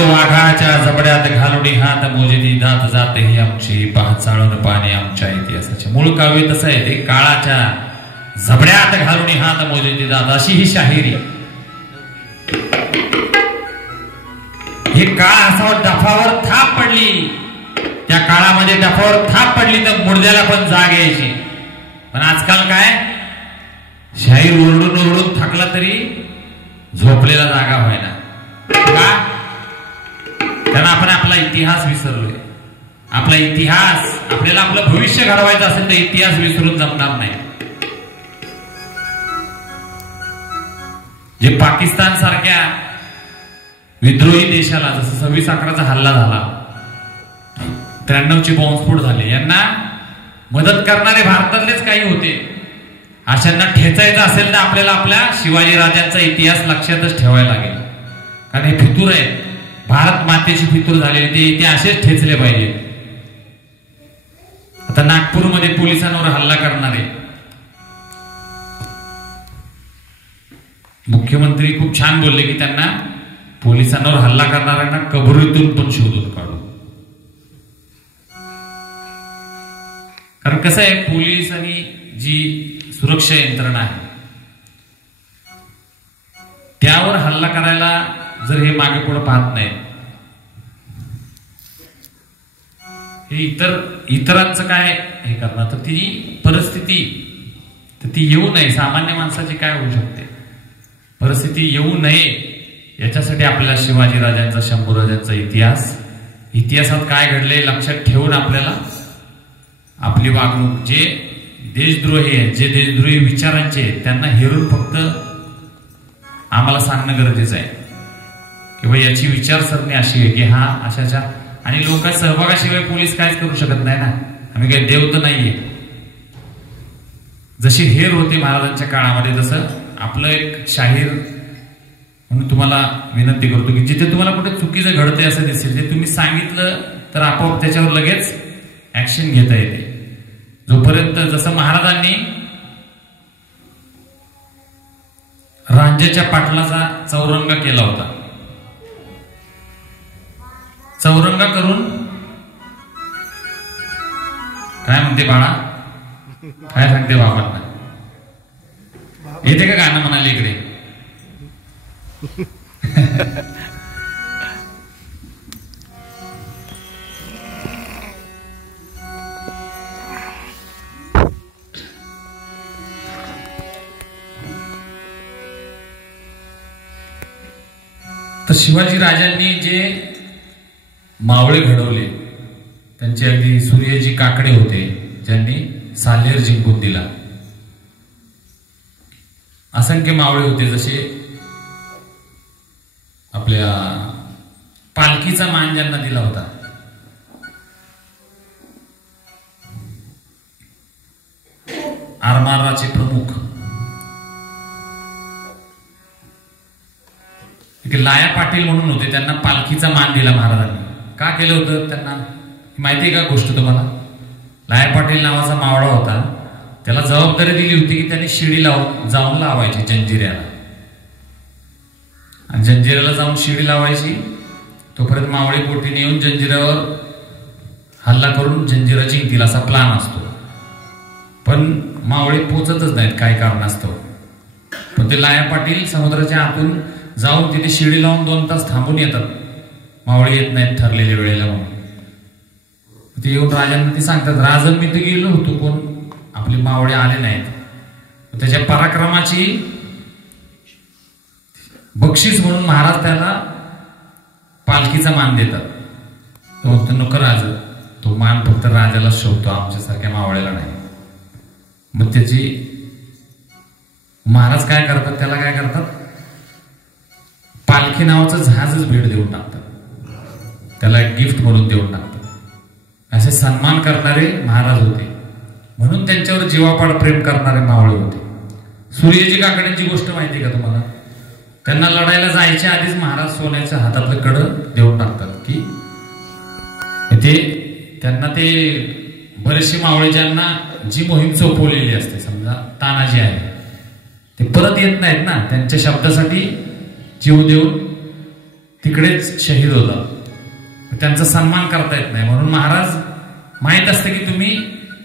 वाघाच्या जबड्यात घालुनी हात मोजती दात जात ही आमची, पाहत चाळून पाणी आमच्या इतिहासाचे. मूळ काव्य तसं आहे ते, काळाच्या जबड्यात घालुनी हात मोजती दात, अशी ही शाहिरी. हे काळ असा डफावर थाप पडली, त्या काळामध्ये डफावर थाप पडली तर मुडद्याला पण जाग यायची. पण आजकाल काय, शाहीर ओरडून ओरडून थकला तरी झोपलेला जागा व्हायला. का? कारण आपण आपला इतिहास विसरलोय. आपला इतिहास, आपल्याला आपलं भविष्य घडवायचं असेल तर इतिहास विसरून जमणार नाही. जे पाकिस्तान सारख्या विद्रोही देशाला, जसं 26/11चा हल्ला झाला, 93चे बॉम्बस्फोट झाले, यांना मदत करणारे भारतातलेच काही होते. अशांना ठेचायचं असेल तर आपल्याला आपल्या शिवाजी राजांचा इतिहास लक्षातच ठेवायला लागेल. कारण हे फितूर आहेत, भारत मातेची फितूर झालेली, ते असेच ठेचले पाहिजे. आता नागपूरमध्ये पोलिसांवर हल्ला करणारे मुख्यमंत्री खूप छान बोलले की त्यांना पोलिसांवर हल्ला करणाऱ्यांना कबरीतून पण शोधून काढू. कारण कसं आहे, पोलीस आणि जी सुरक्षा यंत्रणा आहे त्यावर हल्ला करायला जर हे मागे पुढे पाहत नाही, हे इतरांचं काय हे करणार, तर ती परिस्थिती तर ती येऊ नये. सामान्य माणसाची काय होऊ शकते, परिस्थिती येऊ नये याच्यासाठी आपल्याला शिवाजी राजांचा, शंभूराजांचा इतिहासात काय घडले लक्षात ठेवून आपल्याला आपली वागणूक, जे देशद्रोही आहेत, जे देशद्रोही विचारांचे आहेत, त्यांना हेरून फक्त आम्हाला सांगणं गरजेचं आहे की बाबा याची विचारसरणी अशी आहे की हा अशाच्या, आणि लोकांच्या सहभागाशिवाय पोलीस काहीच करू शकत नाही ना. आम्ही काही देव तर नाहीये. जशी हेर होते महाराजांच्या काळामध्ये, तसं आपलं एक शाहीर म्हणून तुम्हाला विनंती करतो की जिथे तुम्हाला कुठे चुकीचं घडतंय असं दिसेल, ते तुम्ही सांगितलं तर आपोआप त्याच्यावर लगेच ऍक्शन घेता येते. जोपर्यंत जसं महाराजांनी रांजेच्या पाटलाचा चौरंग केला होता. चौरंग करून काय म्हणते बाळा, काय सांगते बाबांना? येते का गाणं म्हणाले इकडे? तर शिवाजी राजांनी जे मावळे घडवले त्यांचे अगदी सूर्यजी काकडे होते, ज्यांनी साल्हेर जिंकून दिला. असंख्य मावळे होते, जसे आपल्या पालखीचा मान ज्यांना दिला होता. आरमाराचे प्रमुख लाया पाटील म्हणून होते, त्यांना पालखीचा मान दिला महाराजांनी. का केलं होतं त्यांना माहिती आहे का गोष्ट तुम्हाला? लाया पाटील नावाचा मावळा होता, त्याला जबाबदारी दिली होती की त्यांनी शिडी जाऊन लावायची जंजिऱ्याला, आणि जंजिऱ्याला जाऊन शिडी लावायची. तोपर्यंत मावळी पोटीने येऊन जंजिऱ्यावर हल्ला करून जंजिरा जिंकतील असा प्लान असतो. पण मावळी पोचतच नाहीत काय कारणास्तव. पण ते लाया पाटील समुद्राच्या आतून जाऊन तिथे शिडी लावून 2 तास थांबून येतात. मावळी येत नाहीत ठरलेल्या वेळेला म्हणून. ते येऊन राजांना ते सांगतात, राजन मी तर गेलो होतो पण आपले मावळे आले नाहीत. त्याच्या पराक्रमाची बक्षीस म्हणून महाराज त्याला पालखीचा मान देतात. तो म्हणतो नको राज, तो मान फक्त राजाला शोभतो, आमच्यासारख्या मावळ्याला नाही. मग त्याची महाराज काय करतात, त्याला काय करतात, पालखी नावाचं जहाजच भेट देऊन टाकतात, त्याला एक गिफ्ट म्हणून देऊन टाकतात. असे सन्मान करणारे महाराज होते, म्हणून त्यांच्यावर जीवापाड प्रेम करणारे मावळे होते. सूर्यजी काकड्यांची गोष्ट माहिती का तुम्हाला? त्यांना लढायला जायच्या आधीच महाराज सोन्याच्या हातातलं कडं देऊन टाकतात की त्यांना ते बरेचसे मावळे ज्यांना जी मोहीम सोपवलेली असते, समजा तानाजी आहे, ते परत येत नाहीत ना, त्यांच्या शब्दासाठी जीव देऊन तिकडेच शहीद होतात. त्यांचा सन्मान करता येत नाही, म्हणून महाराज माहित असतं की तुम्ही,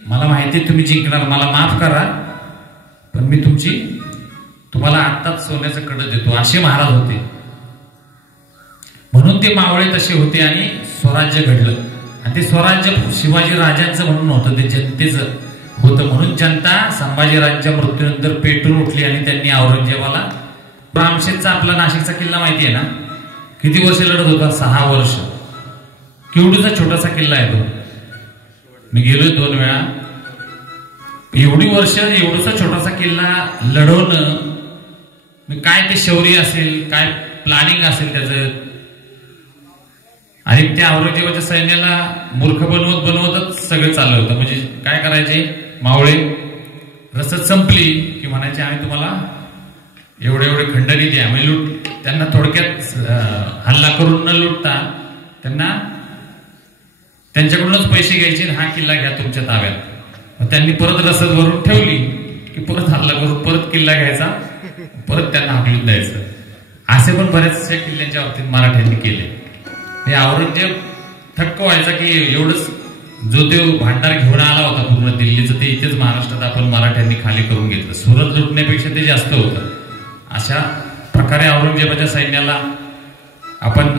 मला माहिती आहे तुम्ही जिंकणार, मला माफ करा, पण मी तुम्हाला आत्ताच सोन्याचं कडं देतो, असे महाराज होते. म्हणून ते मावळे तसे होते आणि स्वराज्य घडलं. आणि ते स्वराज्य शिवाजी राजांचं म्हणून होतं, ते जनतेचं होतं. म्हणून जनता संभाजीराजांच्या मृत्यूनंतर पेटून उठली आणि त्यांनी औरंगजेबाला, रामशेठचा आपला नाशिकचा किल्ला माहिती आहे ना, किती वर्ष लढत होता? 6 वर्ष. केवढूचा छोटासा किल्ला आहे तो, मी गेलोय 2 वेळा. एवढी वर्ष एवढासा छोटासा किल्ला लढवणं, काय ते शौर्य असेल, काय प्लॅनिंग असेल त्याचं. आणि त्या औरंगजेबाच्या सैन्याला मूर्ख बनवतच सगळं चाललं होतं. म्हणजे काय करायचे मावळे, रसद संपली की म्हणायचे आम्ही तुम्हाला एवढे खंडणी द्या. म्हणजे त्यांना थोडक्यात हल्ला करून न लुटता त्यांच्याकडूनच पैसे घ्यायचे, हा किल्ला घ्या तुमच्या ताब्यात. त्यांनी परत रसद भरून ठेवली की परत हल्ला करून परत किल्ला घ्यायचा, परत त्यांना हाकलून द्यायचं. असे पण बऱ्याचशा किल्ल्यांच्या बाबतीत मराठ्यांनी केले. हे औरंगजेब थक्क व्हायचा की एवढंच जो ते भांडार घेऊन आला होता पूर्ण दिल्लीचं, ते इथेच महाराष्ट्रात आपण मराठ्यांनी खाली करून घेतलं. सुरत लुटण्यापेक्षा ते जास्त होतं. अशा प्रकारे औरंगजेबाच्या सैन्याला आपण